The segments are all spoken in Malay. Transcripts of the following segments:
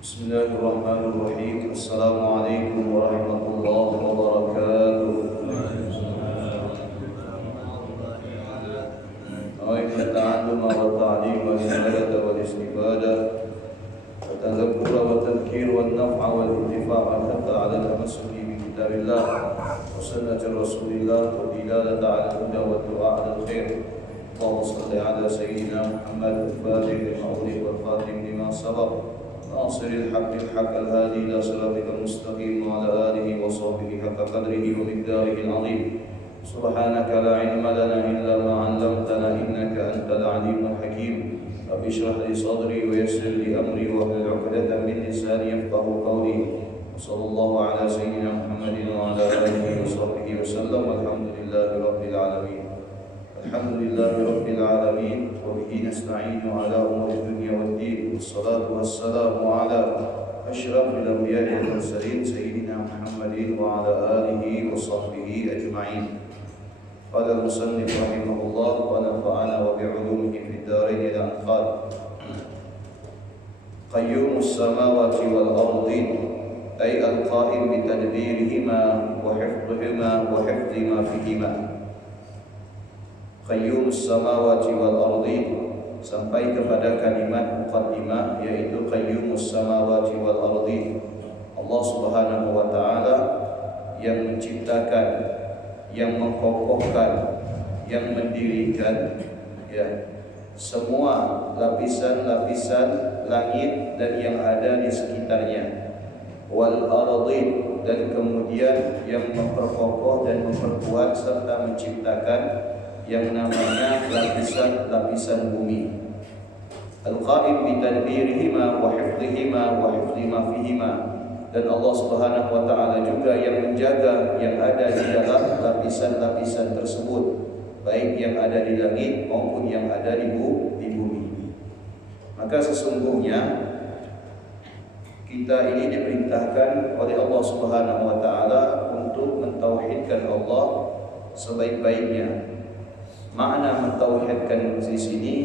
Bismillahirrahmanirrahim. Assalamualaikum warahmatullahi wabarakatuh. Nawaitu at-ta'alluma wa at-ta'lim wal hidayata wal istifada wa tadhakkura wa tadhkir wan naf'a wal intifa'a hatta 'ala al-tamassuki bi kitabillah wa sunnati rasulillah wa dilalata 'ala al-huda wa du'a 'ala al-khair. Allahumma shalli 'ala sayyidina Muhammad al-fatih al-mawlid wal khatim lima sabaq ناصر الحق الحق الهادي إلى صراطك المستقيم وعلى آله وصحبه حق قدره ومقداره العظيم سبحانك لا علم لنا إلا ما علمتنا إنك أنت العليم الحكيم رب اشرح لي صدري ويسر لي أمري واحلل عقدة من لساني يفقهوا قولي وصلى الله على سيدنا محمد وعلى آله وصحبه وسلم والحمد لله رب العالمين. Alhamdulillahi Rabbil Alamin wa bihi nasta'inu ala umuri dunya waddin wassalatu wassalamu ala asyrafil anbiya'i wal mursalin sayyidina Muhammadin wa ala alihi wa sahbihi ajma'in. Qala al-musannif rahimahullah wa nafa'ana wa bi'ulumihi fid dharain ila an qala qayyumus samawati wal ardin ay al-qa'im bi tadbirihima wa hifdhihima wa hifdhi ma fihima. Qayyumus samawati wal ardi sampai kepada kalimat muqaddimah yaitu qayyumus samawati wal ardi. Allah Subhanahu wa taala yang menciptakan, yang mengkokohkan, yang mendirikan ya semua lapisan-lapisan langit dan yang ada di sekitarnya. Wal ardi dan kemudian yang memperkokoh dan memperkuat serta menciptakan yang namanya lapisan-lapisan bumi. Al-Qa'im bi tadbirihima wa hifdhihima wa hifdhi ma fihima. Dan Allah Subhanahu wa taala juga yang menjaga yang ada di dalam lapisan-lapisan tersebut, baik yang ada di langit maupun yang ada di bumi. Maka sesungguhnya kita ini diperintahkan oleh Allah Subhanahu wa taala untuk mentauhidkan Allah sebaik-baiknya. Makna mentauhidkan di sini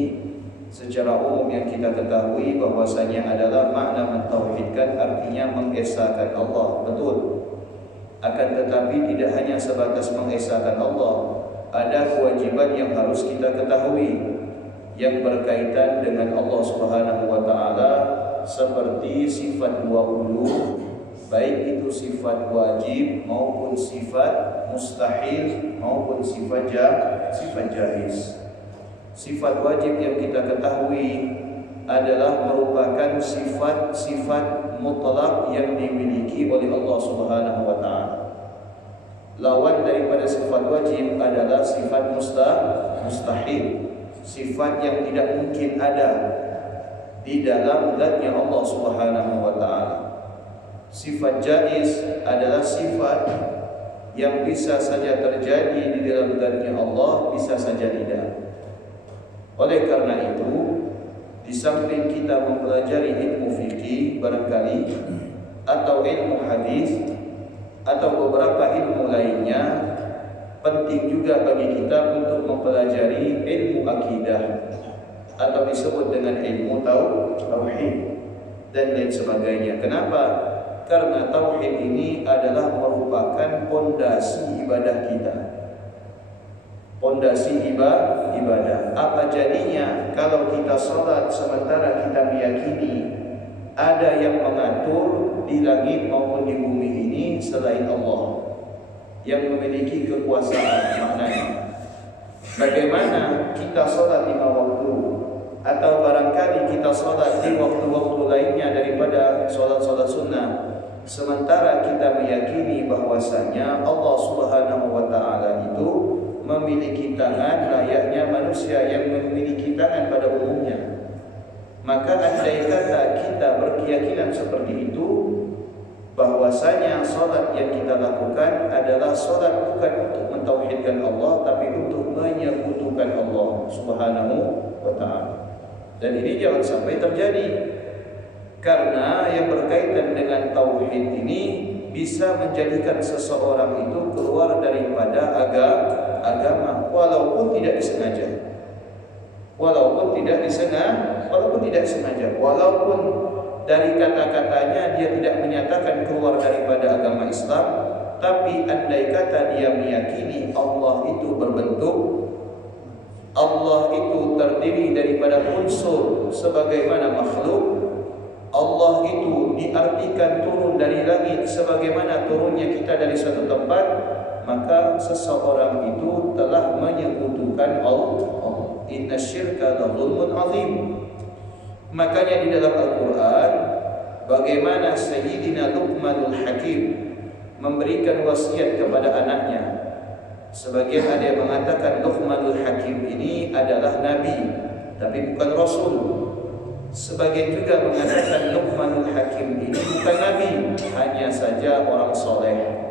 secara umum yang kita ketahui bahwasanya adalah makna mentauhidkan artinya mengesahkan Allah, betul. Akan tetapi tidak hanya sebatas mengesahkan Allah, ada kewajiban yang harus kita ketahui yang berkaitan dengan Allah Subhanahu wa taala seperti sifat dua ulu, baik itu sifat wajib maupun sifat mustahil maupun sifat jaiz. Sifat wajib yang kita ketahui adalah merupakan sifat-sifat mutlak yang dimiliki oleh Allah Subhanahu wa taala. Lawan daripada sifat wajib adalah sifat mustahil, sifat yang tidak mungkin ada di dalam zatnya Allah Subhanahu wa taala. Sifat jaiz adalah sifat yang bisa saja terjadi di dalam zatnya Allah, bisa saja tidak. Oleh karena itu, di samping kita mempelajari ilmu fikih barangkali atau ilmu hadis atau beberapa ilmu lainnya, penting juga bagi kita untuk mempelajari ilmu akidah atau disebut dengan ilmu tauhid dan lain sebagainya. Kenapa? Karena tauhid ini adalah merupakan pondasi ibadah kita. Pondasi ibadah. Apa jadinya kalau kita salat sementara kita meyakini ada yang mengatur di langit maupun di bumi ini selain Allah yang memiliki kekuasaan maknanya. Bagaimana kita salat 5 waktu atau barangkali kita salat di waktu-waktu lainnya daripada salat-salat sunnah, sementara kita meyakini bahwasanya Allah Subhanahu wa taala itu memiliki tangan layaknya manusia yang memiliki tangan pada umumnya. Maka andai kata kita kita berkeyakinan seperti itu, bahwasanya salat yang kita lakukan adalah salat bukan untuk mentauhidkan Allah, tapi untuk menyekutukan Allah Subhanahu wa taala. Dan ini jangan sampai terjadi, karena yang berkaitan dengan tauhid ini bisa menjadikan seseorang itu keluar daripada agama walaupun tidak disengaja. Walaupun dari kata-katanya dia tidak menyatakan keluar daripada agama Islam, tapi andai kata dia meyakini Allah itu berbentuk, Allah itu terdiri daripada unsur sebagaimana makhluk, Allah itu diartikan turun dari langit sebagaimana turunnya kita dari suatu tempat, maka seseorang itu telah menyekutukan Allah. Inna syirka la zulmun azim. Makanya di dalam Al-Quran, bagaimana Sayyidina Luqmanul Hakim memberikan wasiat kepada anaknya. Sebagian ada yang mengatakan Luqmanul Hakim ini adalah Nabi, tapi bukan Rasul. Sebagian juga mengatakan Luqmanul Hakim ini bukan Nabi, hanya saja orang soleh.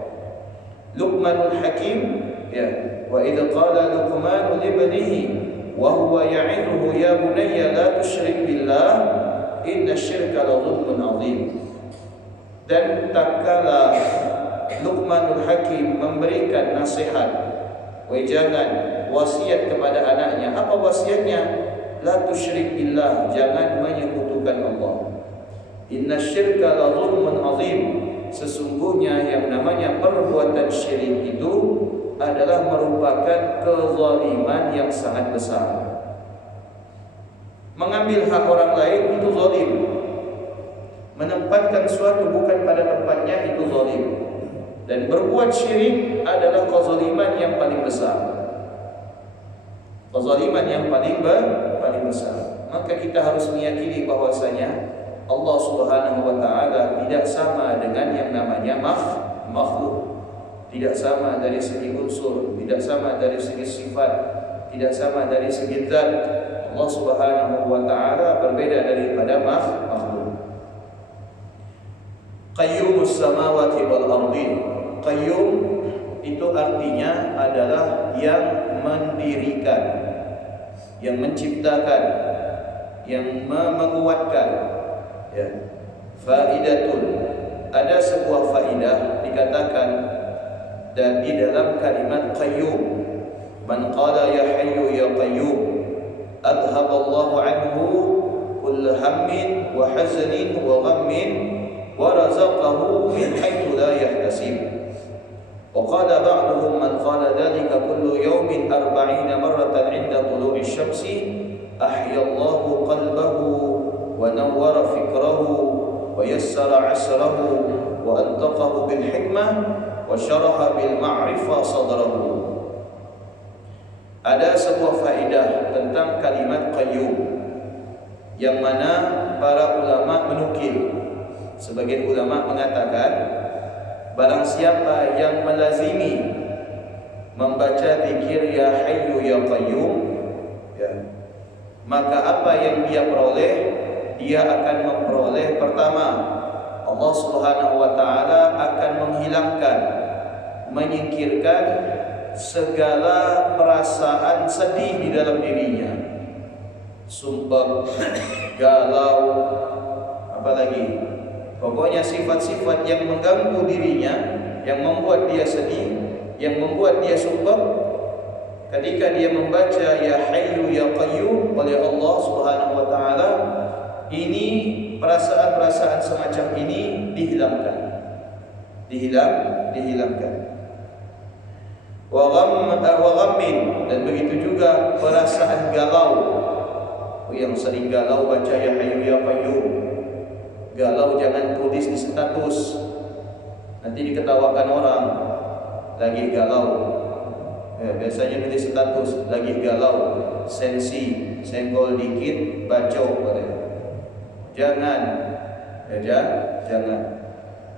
Luqmanul Hakim, ya, wa idh qala Luqmanu libnihi wa huwa ya'iduhu ya bunayya la tusyrik billah inna syirka la zulmun azim. Dan tatkala Luqmanul Hakim memberikan nasihat, wejangan, wasiat kepada anaknya, apa wasiatnya? La tusyrik billah, jangan menyekutukan Allah. Inna syirka la zulmun azim, sesungguhnya yang namanya perbuatan syirik itu adalah merupakan kezaliman yang sangat besar. Mengambil hak orang lain itu zalim. Menempatkan suatu bukan pada tempatnya itu zalim. Dan berbuat syirik adalah kezaliman yang paling besar. Kezaliman yang paling besar. Maka kita harus meyakini bahwasanya Allah Subhanahu wa taala tidak sama dengan yang namanya makhluk. Tidak sama dari segi unsur, tidak sama dari segi sifat, tidak sama dari segi zat. Allah Subhanahu wa taala berbeda daripada makhluk. Qayyumus samawati wal ardi. Qayyum itu artinya adalah yang mendirikan, yang menciptakan, yang menguatkan. Ya. Faidatun, ada sebuah faidah dikatakan dan di dalam kalimat qayyum, man qala ya hayyu ya qayyum adhaballahu anhu kull hammin wa hazanin wa ghammin wa razaqahu min haythu la yahtasib. Wa qala ba'duhum man qala dhalika kullu yawmin 40 marratan 'inda tulu'i asy-syamsi ahya Allahu qalbahu wa nawwara fikrahu wa yassara 'asrahu wa antaqahu bil hikmah wa syaraha bil ma'rifah sadrahu. Ada sebuah faedah tentang kalimat qayyum yang mana para ulama menukil. Sebagian ulama mengatakan barang siapa yang melazimi membaca zikir ya hayyu ya qayyum, ya, maka apa yang dia peroleh, dia akan memperoleh pertama, Allah Subhanahu wa taala akan menghilangkan, menyingkirkan segala perasaan sedih di dalam dirinya. Sumpah, galau, apalagi, pokoknya sifat-sifat yang mengganggu dirinya, yang membuat dia sedih, yang membuat dia sumpah. Ketika dia membaca ya hayyu ya qayyum oleh Allah Subhanahu wa taala, ini perasaan-perasaan semacam ini dihilangkan. Dihilangkan. Wa ghammin, dan begitu juga perasaan galau. Yang sering galau baca ya hayyu ya qayyum. Galau jangan tulis di status, nanti diketawakan orang lagi galau. Ya, biasanya nulis status lagi galau, sensi, senggol dikit, bacok. Jangan, ya, jangan.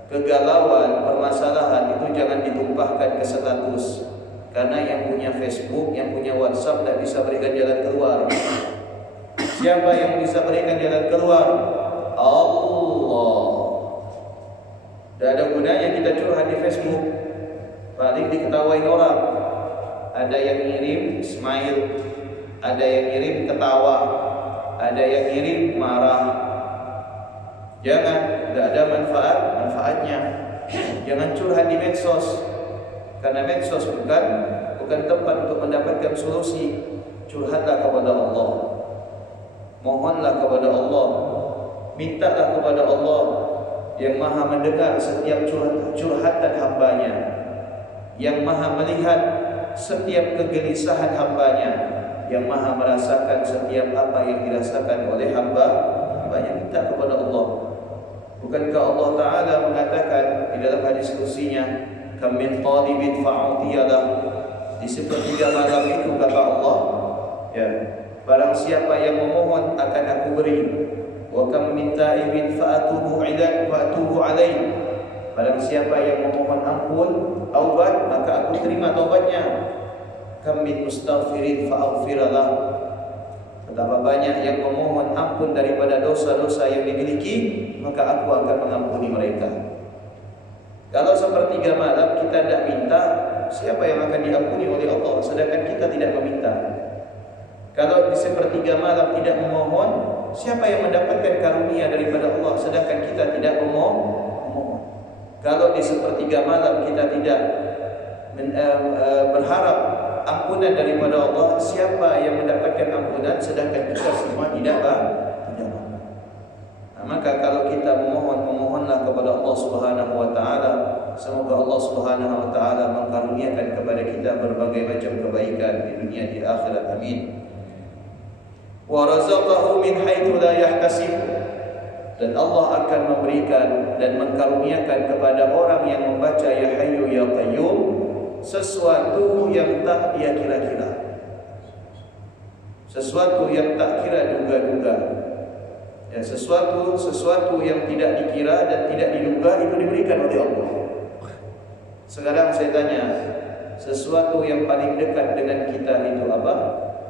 Kegalauan, permasalahan itu jangan ditumpahkan ke status, karena yang punya Facebook, yang punya WhatsApp tidak bisa berikan jalan keluar. Siapa yang bisa berikan jalan keluar? Allah. Tidak ada gunanya kita curhat di Facebook, paling diketawain orang. Ada yang ngirim smile, ada yang ngirim ketawa, ada yang ngirim marah. Jangan, tidak ada manfaatnya. Jangan curhat di medsos, karena medsos bukan tempat untuk mendapatkan solusi. Curhatlah kepada Allah, mohonlah kepada Allah, mintalah kepada Allah yang maha mendengar setiap curhatan hambanya, yang maha melihat setiap kegelisahan hambanya, yang maha merasakan setiap apa yang dirasakan oleh hambanya. Minta kepada Allah. Bukankah Allah Ta'ala mengatakan di dalam hadis kursinya, kam min talibin fa'utiyalah, di sepertiga malam itu kata Allah, ya, barang siapa yang memohon akan aku beri. Wa kam min ta'ibin fa'atubu alaih, barang siapa yang memohon ampun, taubat, maka aku terima taubatnya. Kam min mustaghfirin fa'aghfiralah, betapa banyak yang memohon ampun daripada dosa-dosa yang dimiliki, maka aku akan mengampuni mereka. Kalau sepertiga malam kita tidak minta, siapa yang akan diampuni oleh Allah, sedangkan kita tidak meminta? Kalau di sepertiga malam tidak memohon, siapa yang mendapatkan karunia daripada Allah, sedangkan kita tidak memohon? Kalau di sepertiga malam kita tidak berharap ampunan daripada Allah, siapa yang mendapatkan ampunan, sedangkan kita semua tidak mau. Maka kalau kita memohonlah kepada Allah Subhanahu wa taala, semoga Allah Subhanahu wa taala mengkaruniakan kepada kita berbagai macam kebaikan di dunia di akhirat. Amin. Wa razaqahu min haitsu la yahtasib, dan Allah akan memberikan dan mengkaruniakan kepada orang yang membaca Ya Hayyu Ya Qayyum sesuatu yang tak dia kira-kira, sesuatu yang tak kira duga-duga, ya, sesuatu yang tidak dikira dan tidak diduga itu diberikan oleh Allah. Sekarang saya tanya, sesuatu yang paling dekat dengan kita itu apa?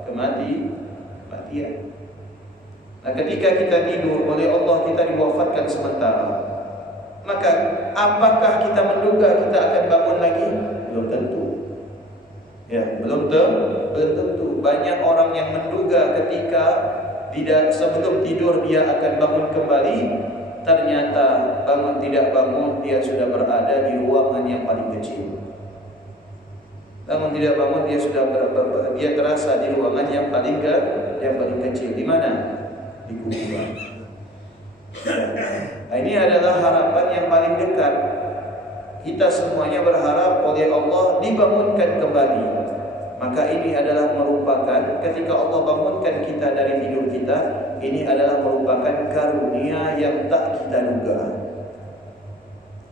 Kematian. Nah, ketika kita tidur oleh Allah kita diwafatkan sementara, maka apakah kita menduga kita akan bangun lagi? Belum tentu. Ya, belum tentu. Banyak orang yang menduga ketika sebelum tidur dia akan bangun kembali, ternyata tidak bangun dia sudah berada di ruangan yang paling kecil. Bangun tidak bangun dia terasa di ruangan yang paling kecil. Di mana? Di kuburan. Nah, ini adalah harapan yang paling dekat. Kita semuanya berharap oleh Allah dibangunkan kembali. Maka ini adalah merupakan, ketika Allah bangunkan kita dari tidur kita, ini adalah merupakan karunia yang tak kita duga,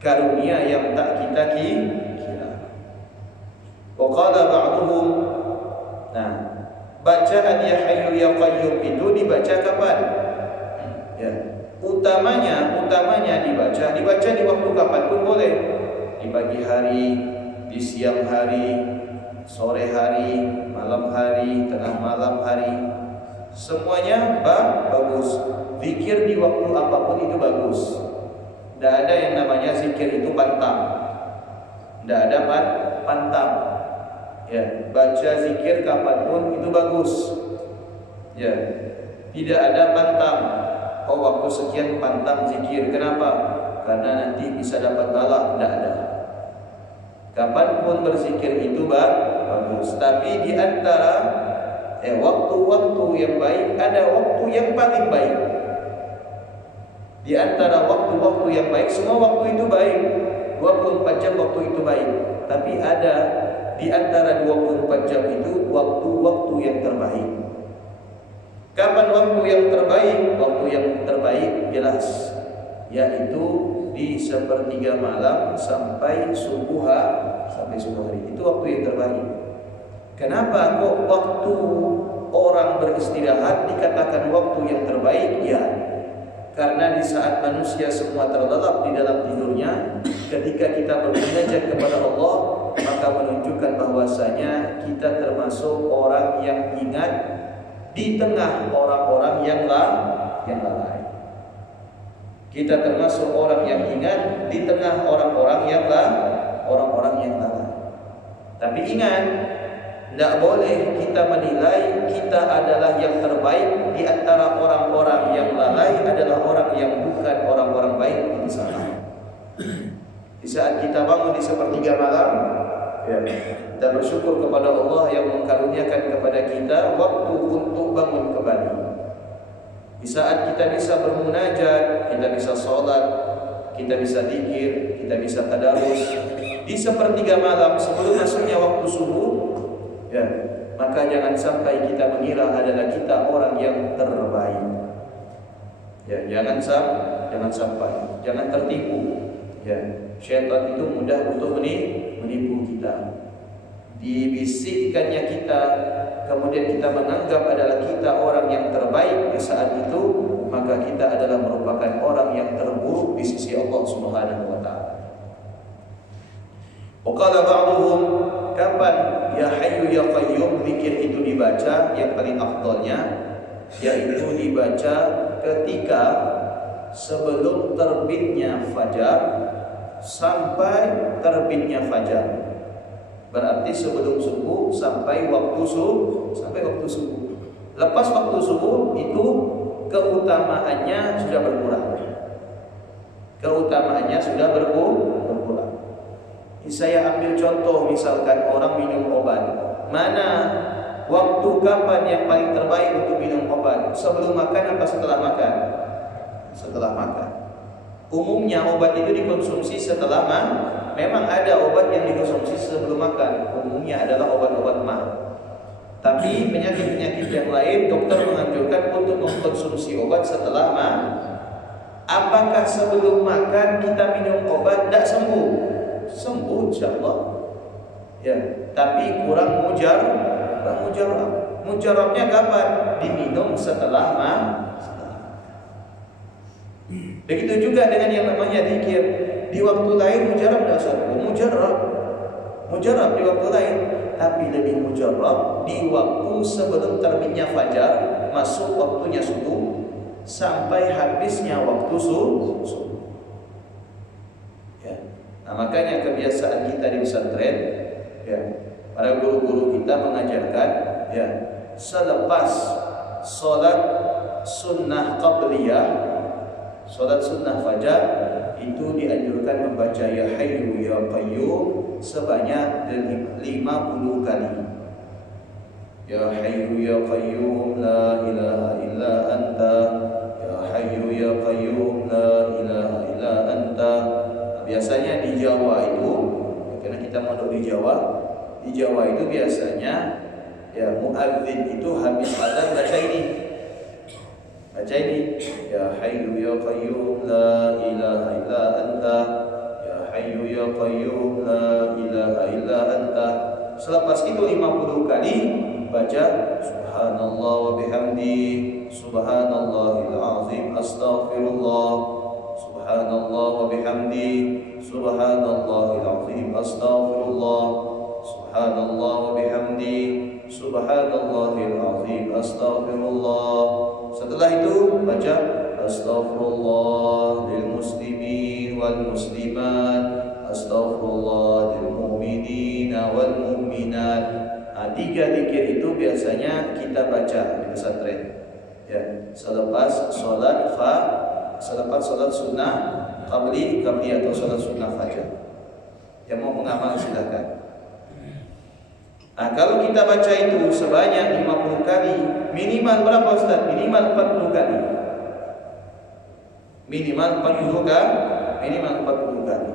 karunia yang tak kita kira. Wa qala ba'duhum, nah, bacaan Ya Hayyu Ya Qayyum itu dibaca kapan? Ya, utamanya dibaca di waktu kapan pun boleh. Di pagi hari, di siang hari, sore hari, malam hari, tengah malam hari, semuanya bagus. Zikir di waktu apapun itu bagus. Tidak ada yang namanya zikir itu pantang. Tidak ada pantang. Ya, baca zikir kapanpun itu bagus. Ya, tidak ada pantang. Oh, waktu sekian pantang zikir. Kenapa? Karena nanti bisa dapat bala. Tidak ada. Kapanpun berzikir itu bagus. Tapi di antara waktu-waktu yang baik, ada waktu yang paling baik. Di antara waktu-waktu yang baik, semua waktu itu baik. 24 jam waktu itu baik. Tapi ada di antara 24 jam itu waktu-waktu yang terbaik. Kapan waktu yang terbaik? Waktu yang terbaik jelas, yaitu di sepertiga malam sampai subuh hari. Itu waktu yang terbaik. Kenapa kok waktu orang beristirahat dikatakan waktu yang terbaik? Ya, karena di saat manusia semua terlelap di dalam tidurnya, ketika kita bermunajat kepada Allah, maka menunjukkan bahwasanya kita termasuk orang yang ingat di tengah orang-orang yang lalai. Kita termasuk orang yang ingat di tengah orang-orang yang lalai. Tapi ingat, tidak boleh kita menilai kita adalah yang terbaik di antara orang-orang yang lalai adalah orang yang bukan orang-orang baik. Ini salah. Di saat kita bangun di sepertiga malam, kita bersyukur kepada Allah yang mengkaruniakan kepada kita waktu untuk bangun kembali. Di saat kita bisa bermunajat, kita bisa sholat, kita bisa zikir, kita bisa tadarus di sepertiga malam sebelum masuknya waktu subuh, maka jangan sampai kita mengira adalah kita orang yang terbaik. Jangan sampai, jangan tertipu. Syaitan itu mudah untuk menipu kita. Dibisikkannya kita, kemudian kita menganggap adalah kita orang yang terbaik di saat itu, maka kita adalah merupakan orang yang terburuk di sisi Allah Subhanahu wa taala. Waqala ba'duhum, kapan ya hayyu ya qayyum zikir itu dibaca? Yang paling afdalnya yaitu dibaca ketika sebelum terbitnya fajar sampai terbitnya fajar. Berarti sebelum subuh sampai waktu subuh. Lepas waktu subuh itu keutamaannya sudah berkurang. Saya ambil contoh, misalkan orang minum obat. Mana waktu kapan yang paling terbaik untuk minum obat? Sebelum makan apa setelah makan? Setelah makan. Umumnya obat itu dikonsumsi setelah makan. Memang ada obat yang dikonsumsi sebelum makan. Umumnya adalah obat-obat mah. Tapi penyakit-penyakit yang lain dokter menganjurkan untuk mengkonsumsi obat setelah makan. Apakah sebelum makan kita minum obat tidak sembuh? Sembuh insyaallah. Tapi kurang mujarab. Mujarabnya kapan? Diminum setelah makan. Begitu juga dengan yang namanya zikir. Di waktu lain mujarab tidak sembuh. Mujarab di waktu lain, tapi lebih mujarab di waktu sebelum terbitnya fajar, masuk waktunya subuh sampai habisnya waktu subuh. Nah, makanya kebiasaan kita di pesantren, para guru-guru kita mengajarkan, selepas sholat sunnah qabliyah, sholat sunnah fajar, itu dianjurkan membaca ya hayyu ya qayyum sebanyak 50 kali. Ya hayyu ya qayyum la ilaha illa anta, ya hayyu ya qayyum la ilaha illa anta. Biasanya di Jawa itu, karena kita mondok di Jawa itu biasanya muadzin itu habis adzan baca ini. Ya hayyu ya qayyum la ilaha illa anta, ya hayyu ya qayyum la ilaha illa anta. Selepas itu 50 kali baca subhanallah wa bihamdi, subhanallahil azim, astaghfirullah, subhanallah wa bihamdi, subhanallahil azim, astaghfirullah, subhanallah wa bihamdi, subhanallahil azim, astaghfirullah. Setelah itu baca astaghfirullah lil muslimin wal muslimat, astaghfirullah lil mu'minin wal mu'minat. Tiga zikir itu biasanya kita baca di pesantren. Selepas sholat sunnah qabli atau sholat sunnah fajar. Yang mau mengamal silakan. Nah, kalau kita baca itu sebanyak 50 kali, minimal berapa Ustaz? Minimal 40 kali. Minimal 40 kali.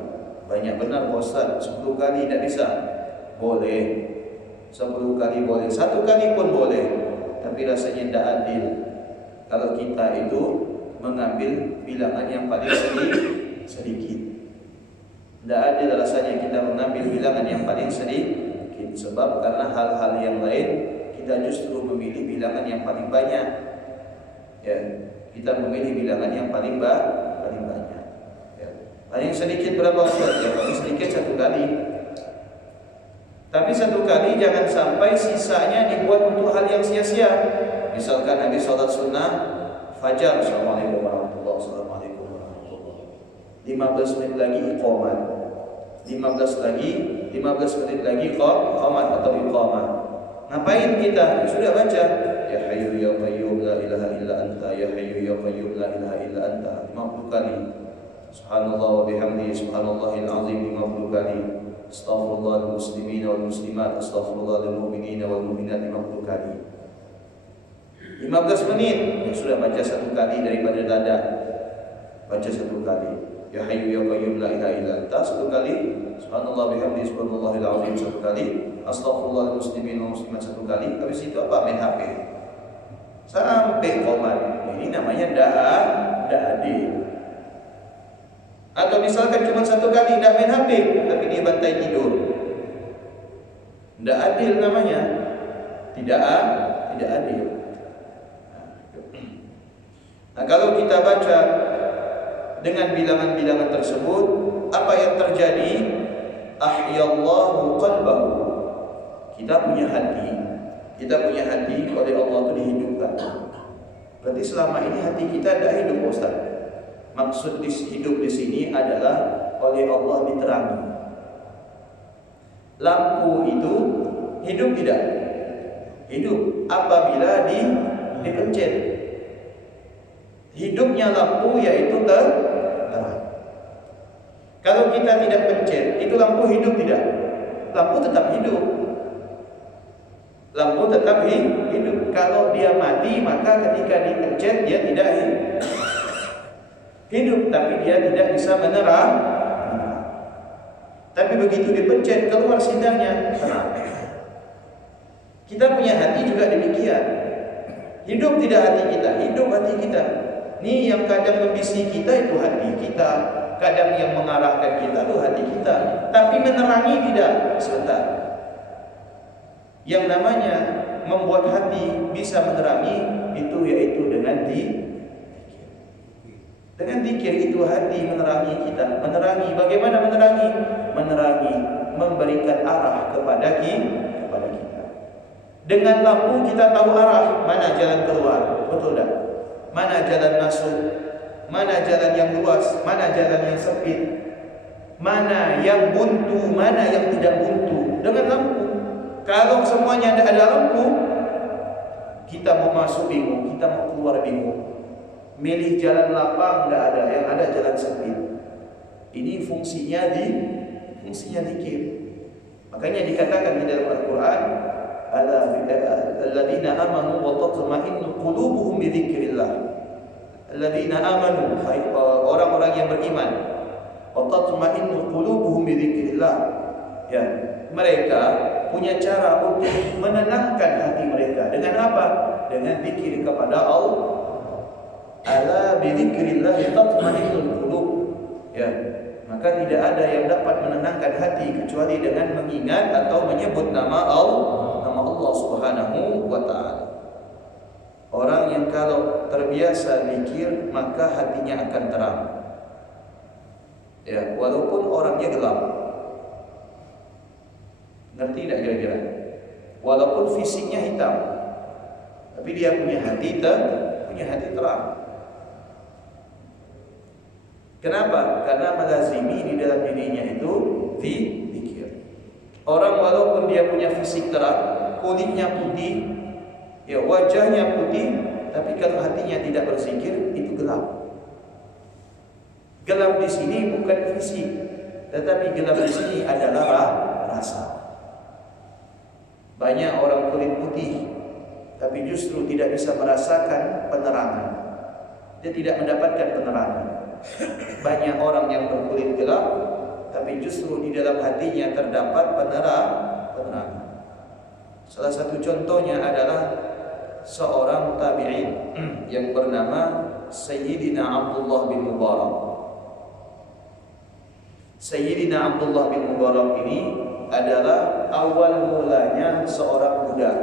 Banyak benar Pak Ustaz, 10 kali tidak bisa. Boleh. 10 kali boleh, 1 kali pun boleh. Tapi rasanya tidak adil kalau kita itu mengambil bilangan yang paling sedikit. Tidak adil rasanya kita mengambil bilangan yang paling sedikit. Sebab karena hal-hal yang lain kita justru memilih bilangan yang paling banyak. Kita memilih bilangan yang paling banyak. Paling sedikit berapa Ustaz? Paling sedikit 1 kali. Tapi 1 kali jangan sampai sisanya dibuat untuk hal yang sia-sia. Misalkan habis sholat sunnah fajar, assalamualaikum warahmatullahi wabarakatuh, 15 menit lagi iqamat. 15 menit lagi qamat atau iqamah. Ngapain kita? Sudah baca ya hayyu ya qayyum la ilaha illa anta, ya hayyu ya qayyum la ilaha illa anta 50 kali. Subhanallah wa bihamdihi subhanallahil azim 50 kali. Astaghfirullahal muslimin wal muslimat, astaghfirullahal mu'minin wal mu'minat 50 kali. 15 menit ya sudah baca 1 kali daripada dada. Baca 1 kali. Ya hayyu ya qayyum la ilaha illa anta 1 kali. Subhanallah bihamdihi subhanallahil azim 1 kali. Astaghfirullahal muslimin wal muslimat 1 kali. Habis itu apa? Main HP. Sampai qomat. Ini namanya enggak adil. Atau misalkan cuma 1 kali enggak main HP, tapi dia bantai tidur. Enggak adil namanya. Tidak adil. Nah, kalau kita baca dengan bilangan-bilangan tersebut, apa yang terjadi? Ahyallahu qalbahu. Kita punya hati oleh Allah itu dihidupkan. Berarti selama ini hati kita tidak hidup, Ustaz. Maksud hidup di sini adalah oleh Allah diterangi. Lampu itu hidup tidak? Hidup apabila dipencet. Hidupnya lampu yaitu terang. Kalau kita tidak pencet, itu lampu hidup tidak? Lampu tetap hidup. Kalau dia mati, maka ketika dipencet dia tidak hidup, tapi dia tidak bisa menerang. Tapi begitu dipencet, keluar sinarnya terang. Kita punya hati juga demikian. Hidup tidak hati kita? Hidup hati kita. Ini yang kadang membisi kita itu hati kita, kadang yang mengarahkan kita itu hati kita, tapi menerangi tidak. Sebentar. Yang namanya membuat hati bisa menerangi itu yaitu dengan zikir itu hati menerangi kita. Menerangi, bagaimana menerangi? Menerangi, memberikan arah kepada kita. Dengan lampu kita tahu arah, mana jalan keluar, betul tak? Mana jalan masuk, mana jalan yang luas, mana jalan yang sempit, mana yang buntu, mana yang tidak buntu. Dengan lampu. Kalau semuanya tidak ada lampu, kita mau masuk bingung, kita mau keluar bingung. Milih jalan lapang tidak ada, yang ada jalan sempit. Ini fungsinya zikir. Makanya dikatakan di dalam Al-Quran, alladzina amanu wa tatma'innu qulubuhum bi dzikrillah. Alladzina amanu, orang-orang yang beriman, wa tatma'innu qulubuhum bi dzikrillah. Ya, mereka punya cara untuk menenangkan hati mereka dengan apa? Dengan zikir kepada Allah. Ala bi dzikrillah tatma'innul qulub. Ya, maka tidak ada yang dapat menenangkan hati kecuali dengan mengingat atau menyebut nama Allah Subhanahu wa ta'ala. Orang yang kalau terbiasa zikir, maka hatinya akan terang. Ya, walaupun orangnya gelap. Ngerti tidak kira-kira? Walaupun fisiknya hitam, tapi dia punya hati terang. Kenapa? Karena melazimi di dalam dirinya itu zikir. Orang walaupun dia punya fisik terang, kulitnya putih, ya wajahnya putih, tapi kalau hatinya tidak berzikir, itu gelap. Gelap di sini bukan fisik, tetapi gelap di sini adalah rasa. Banyak orang kulit putih, tapi justru tidak bisa merasakan penerangan. Dia tidak mendapatkan penerangan. Banyak orang yang berkulit gelap, tapi justru di dalam hatinya terdapat penerangan. Salah satu contohnya adalah seorang tabi'in yang bernama Sayyidina Abdullah bin Mubarak. Sayyidina Abdullah bin Mubarak ini adalah awal mulanya seorang budak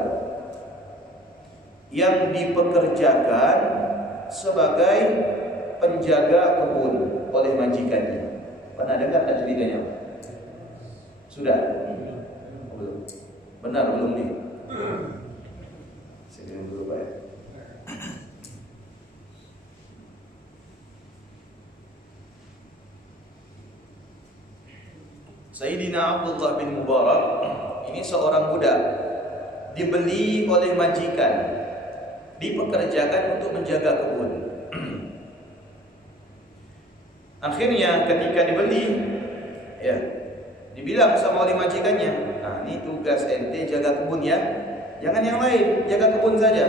yang dipekerjakan sebagai penjaga kebun oleh majikannya. Pernah dengar tak ceritanya? Sudah? Belum. Benar belum nih? Sini dulu Pak. Sayyidina Abdullah bin Mubarak ini seorang budak, dibeli oleh majikan, dipekerjakan untuk menjaga kebun. Akhirnya ketika dibeli, ya, dibilang sama oleh majikannya, "Nah, ini tugas ente jaga kebun ya. Jangan yang lain, jaga kebun saja.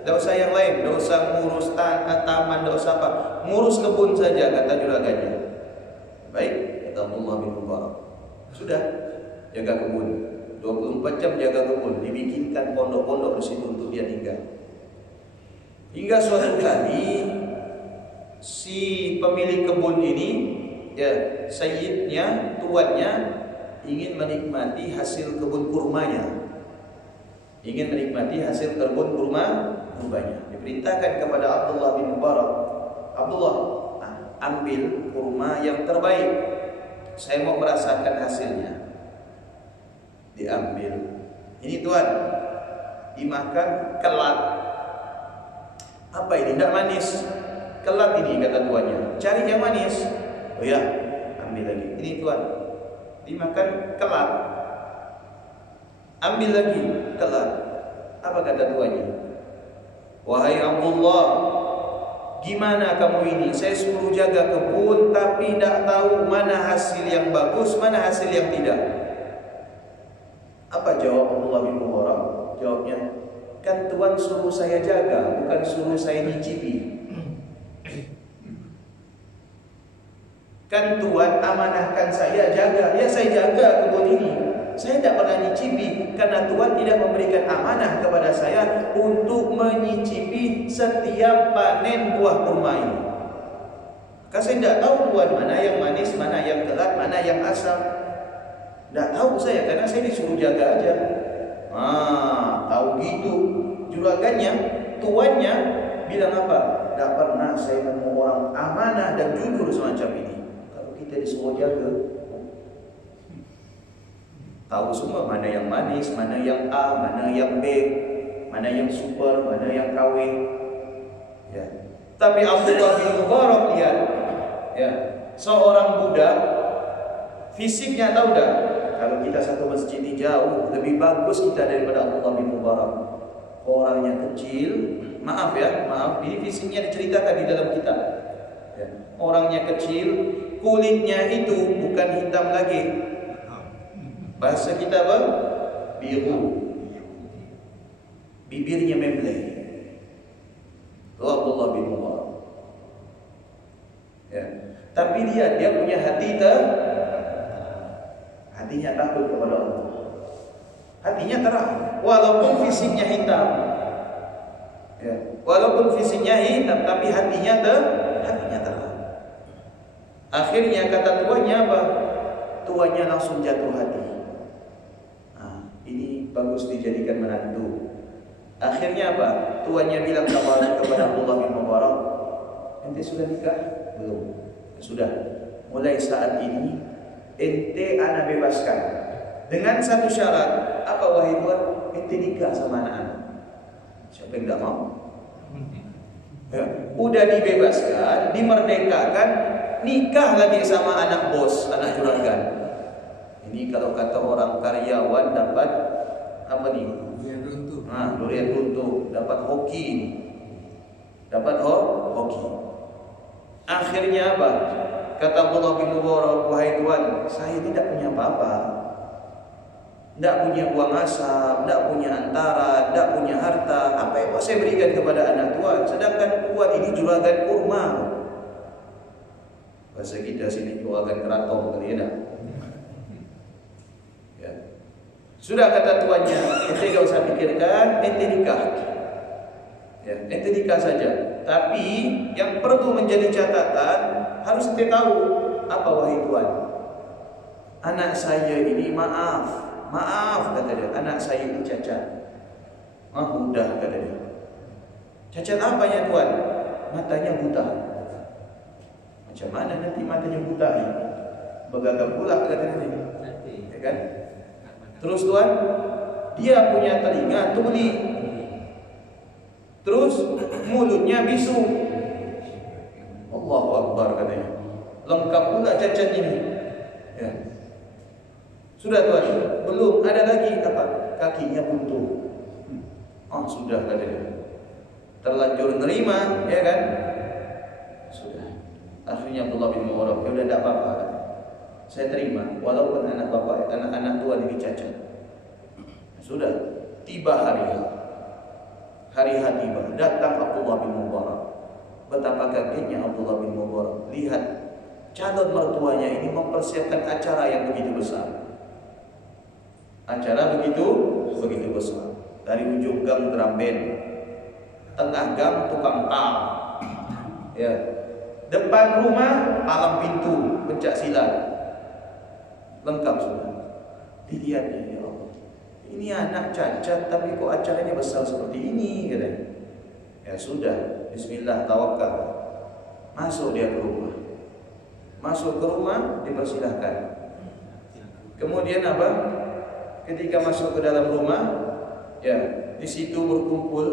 Tidak usah yang lain, tidak usah ngurus taman, tidak usah apa. Ngurus kebun saja," kata juragannya. Baik, kata Abdullah bin Mubarak. Sudah, jaga kebun. 24 jam jaga kebun. Dibikinkan pondok-pondok di situ untuk dia tinggal. Hingga suatu kali si pemilik kebun ini, ya, sayyidnya, tuannya ingin menikmati hasil kebun kurmanya. Ingin menikmati hasil kebun kurmanya. Diperintahkan kepada Abdullah bin Mubarak, "Abdullah, ambil kurma yang terbaik. Saya mau merasakan hasilnya." Diambil. Ini tuan, dimakan kelat. Apa ini? Tidak manis. Kelat ini, kata tuannya. Cari yang manis. Oh ya, ambil lagi. Ini tuan, dimakan kelat. Ambil lagi kelat. Apa kata tuannya? "Wahai Abdullah, gimana kamu ini? Saya suruh jaga kebun, tapi tidak tahu mana hasil yang bagus, mana hasil yang tidak." Apa jawab Abdullah bin Mubarak? Jawabnya, "Kan Tuan suruh saya jaga, bukan suruh saya nyicipi. Kan Tuan amanahkan saya jaga, ya saya jaga kebun ini. Saya tidak pernah nyicipi karena Tuan tidak memberikan amanah kepada saya untuk menyicipi setiap panen buah kurma ini. Maka saya tidak tahu Tuan mana yang manis, mana yang kelat, mana yang asam. Tidak tahu saya karena saya disuruh jaga aja." Tahu gitu. Juragannya, tuannya bilang apa? "Tidak pernah saya nemu orang amanah dan jujur semacam ini. Kalau kita disuruh jaga, tahu semua mana yang manis, mana yang A, mana yang B, mana yang super, mana yang KW." Ya. Tapi Abdullah bin Mubarak lihat, ya, seorang budak, fisiknya tahu dah. Kalau kita satu masjid ini jauh lebih bagus kita daripada Abdullah bin Mubarak. Orangnya kecil, maaf, ini fisiknya diceritakan di dalam kitab. Ya. Orangnya kecil, kulitnya itu bukan hitam lagi. Bahasa kita apa? Biru. Bibirnya membleh. Itu Abdullah bin Mubarak. Ya. Tapi dia punya hatinya takut kepada Allah. Hatinya terang, walaupun fisiknya hitam. Ya. Walaupun fisiknya hitam, tapi hatinya terang. Akhirnya kata tuannya apa? Tuannya langsung jatuh hati. Ini bagus dijadikan menantu. Akhirnya apa? Tuannya bilang kepada Abdullah bin Mubarak, "Ente sudah nikah?" "Belum." "Sudah. Mulai saat ini ente ana bebaskan dengan satu syarat." "Apa wahai Tuan?" "Ente nikah sama anak-anak." Siapa yang tidak mau? Ya, udah dibebaskan, dimerdekakan, nikah lagi sama anak bos, anak juragan. Ini kalau kata orang karyawan dapat apa nih? Durian runtuh, dapat hoki. Dapat hoki. Akhirnya apa? Kata Abdullah bin Mubarak, "Wahai Tuan, saya tidak punya apa-apa. Tidak punya uang asam, tidak punya antara, tidak punya harta. Apa yang mau saya berikan kepada anak Tuan? Sedangkan Tuan ini juragan kurma." Bahasa kita sini juragan keraton kali ya. Ya. Sudah kata tuannya, "Ente gak usah pikirkan, ente nikah. Ya, ente nikah saja. Tapi yang perlu menjadi catatan, harus ente tahu." "Apa wahai Tuan?" "Anak saya ini maaf kata dia, anak saya ini cacat." Udah kata dia. "Cacat apanya Tuan?" "Matanya buta." "Macam mana nanti matanya buta ini? Begagap pula," kata dia. Ya kan? "Terus Tuan, dia punya telinga tuli. Terus mulutnya bisu." Allahu Akbar katanya. Lengkap pula cacat ini. Ya. Sudah tuan, belum ada lagi apa? Kakinya buntu. Oh sudah katanya. Terlanjur nerima, ya kan? Sudah. Akhirnya Abdullah bin Mubarak, ya udah tidak apa-apa. Saya terima, walaupun anak bapak, anak-anak tua ini cacat. Sudah. Tiba hari H tiba. Datang Abdullah bin Mubarak. Betapa kagetnya Abdullah bin Mubarak. Lihat calon mertuanya ini mempersiapkan acara yang begitu besar. Acara begitu besar. Dari ujung gang drum band, tengah gang tukang tam, ya, depan rumah palang pintu, pencak silat, lengkap sudah. Dilihatnya, ya Allah, ini anak cacat tapi kok acaranya besar seperti ini, katanya. Ya sudah, Bismillah, tawakal. Masuk dia ke rumah. Masuk ke rumah dipersilahkan. Kemudian apa? Ketika masuk ke dalam rumah, ya, di situ berkumpul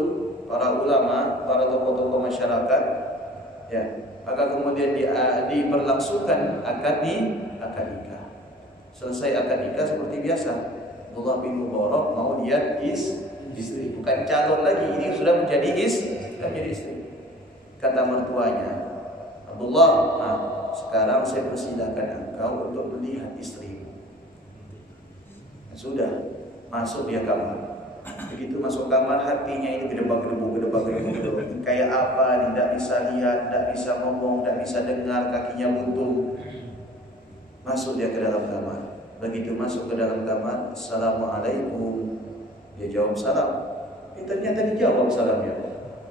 para ulama, para tokoh-tokoh masyarakat, ya. Maka kemudian diberlangsungkan akad nikah. Selesai akad nikah seperti biasa. Abdullah bin Mubarak mau lihat istri, bukan calon lagi, ini sudah menjadi istri. Kata mertuanya, Abdullah, nah, sekarang saya persilahkan engkau untuk melihat istrimu. Sudah, masuk dia kamar. Begitu masuk kamar, hatinya ini gedebak-gedebu. Kayak apa, tidak bisa lihat, tidak bisa ngomong, tidak bisa dengar, kakinya buntu. Masuk dia ke dalam kamar. Begitu masuk ke dalam kamar, Assalamualaikum. Dia jawab salam. Ternyata dijawab salamnya.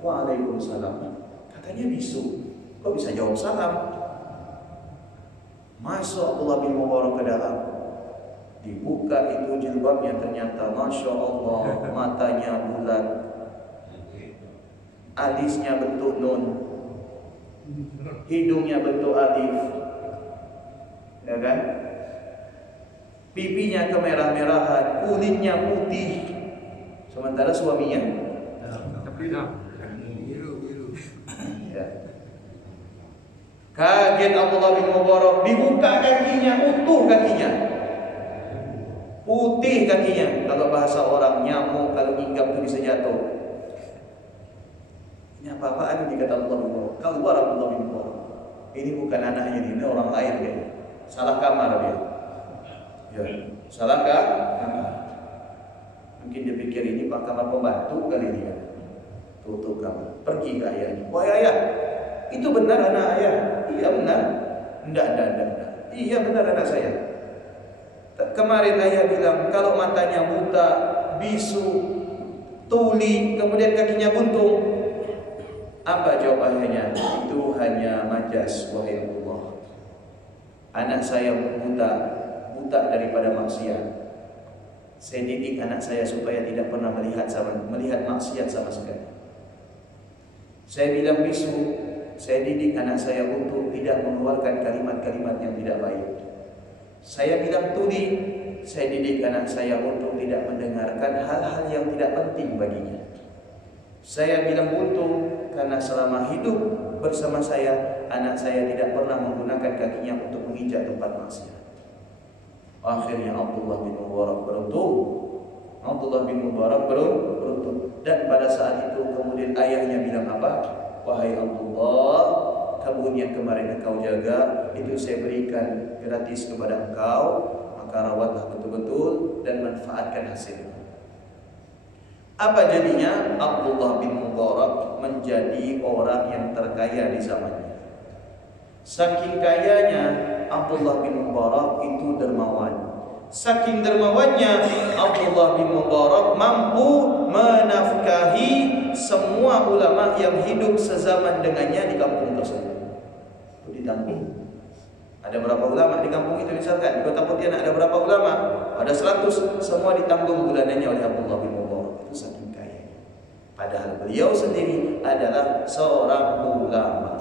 Waalaikumsalam. Katanya bisu. Kok bisa jawab salam? Masuk Abdullah bin Mubarak ke dalam. Dibuka itu jilbabnya, ternyata Masya Allah, matanya bulat, alisnya bentuk nun, hidungnya bentuk alif, ya kan? Pipinya kemerah-merahan, kulitnya putih. Sementara suaminya biru. Ya. Kaget Abdullah bin Mubarak, dibuka kakinya, utuh kakinya. Putih kakinya. Kalau bahasa orang, nyamuk kalau hinggap itu bisa jatuh. Ini apa-apaan ini, kata Allah bin Mubarak. Keluar Abdullah bin Mubarak. Ini bukan anaknya, ini orang lain kayaknya. Salah kamar dia. Ya, salah kamar. Mungkin dia pikir ini pak kamar pembantu kali ini ya. Tutup kamar. Pergi ke ayahnya. Wah ayah, itu benar anak ayah? Iya benar. Enggak. Iya benar anak saya. Kemarin ayah bilang kalau matanya buta, bisu, tuli, kemudian kakinya buntung. Apa jawab ayahnya? Itu hanya majas, wahai Allah. Anak saya buta daripada maksiat. Saya didik anak saya supaya tidak pernah melihat maksiat sama sekali. Saya bilang bisu, saya didik anak saya untuk tidak mengeluarkan kalimat-kalimat yang tidak baik. Saya bilang tuli, saya didik anak saya untuk tidak mendengarkan hal-hal yang tidak penting baginya. Saya bilang buntung karena selama hidup bersama saya, anak saya tidak pernah menggunakan kakinya untuk menginjak tempat maksiat. Akhirnya Abdullah bin Mubarak beruntung. Dan pada saat itu kemudian ayahnya bilang apa? Wahai Abdullah, kebun yang kemarin engkau jaga itu saya berikan gratis kepada engkau, maka rawatlah betul-betul dan manfaatkan hasilnya. Apa jadinya? Abdullah bin Mubarak menjadi orang yang terkaya di zamannya. Saking kayanya Abdullah bin Mubarak itu dermawan. Saking dermawannya Abdullah bin Mubarak mampu menafkahi semua ulama yang hidup sezaman dengannya di kampung tersebut. Ditanggung. Ada berapa ulama di kampung itu misalkan? Di kota Pontianak ada berapa ulama? Ada 100, semua ditanggung bulanannya oleh Abdullah bin Mubarak. Itu saking kaya. Padahal beliau sendiri adalah seorang ulama.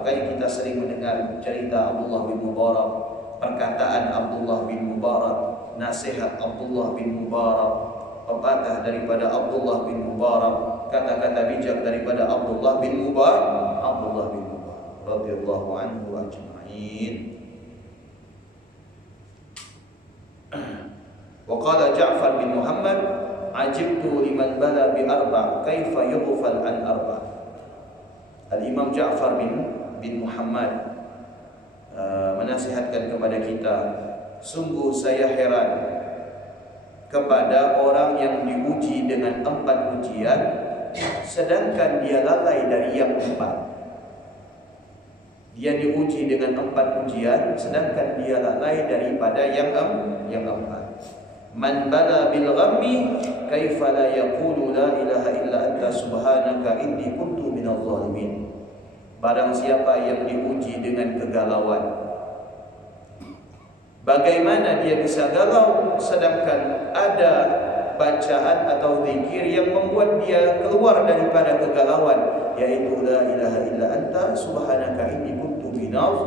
Makanya kita sering mendengar cerita Abdullah bin Mubarak, perkataan Abdullah bin Mubarak, nasihat Abdullah bin Mubarak, pepatah daripada Abdullah bin Mubarak, kata-kata bijak daripada Abdullah bin Mubarak radhiyallahu anhu ajma'in. Muhammad, ajibtu liman bala bi arba, kaifa yughfal an arba. Al-Imam Ja'far bin Muhammad menasihatkan kepada kita, sungguh saya heran kepada orang yang diuji dengan 4 ujian, sedangkan dia lalai dari yang 4. Dia diuji dengan 4 ujian, sedangkan dia lalai daripada yang 4. Man bala bil ghammi, kaifa la yaqulu la ilaha illa anta subhanaka inni kuntu minadh dhalimin. Barang siapa yang diuji dengan kegalauan, bagaimana dia bisa galau sedangkan ada bacaan atau zikir yang membuat dia keluar daripada kegalauan, yaitu la ilaha illa anta subhanaka inni kuntu minadh.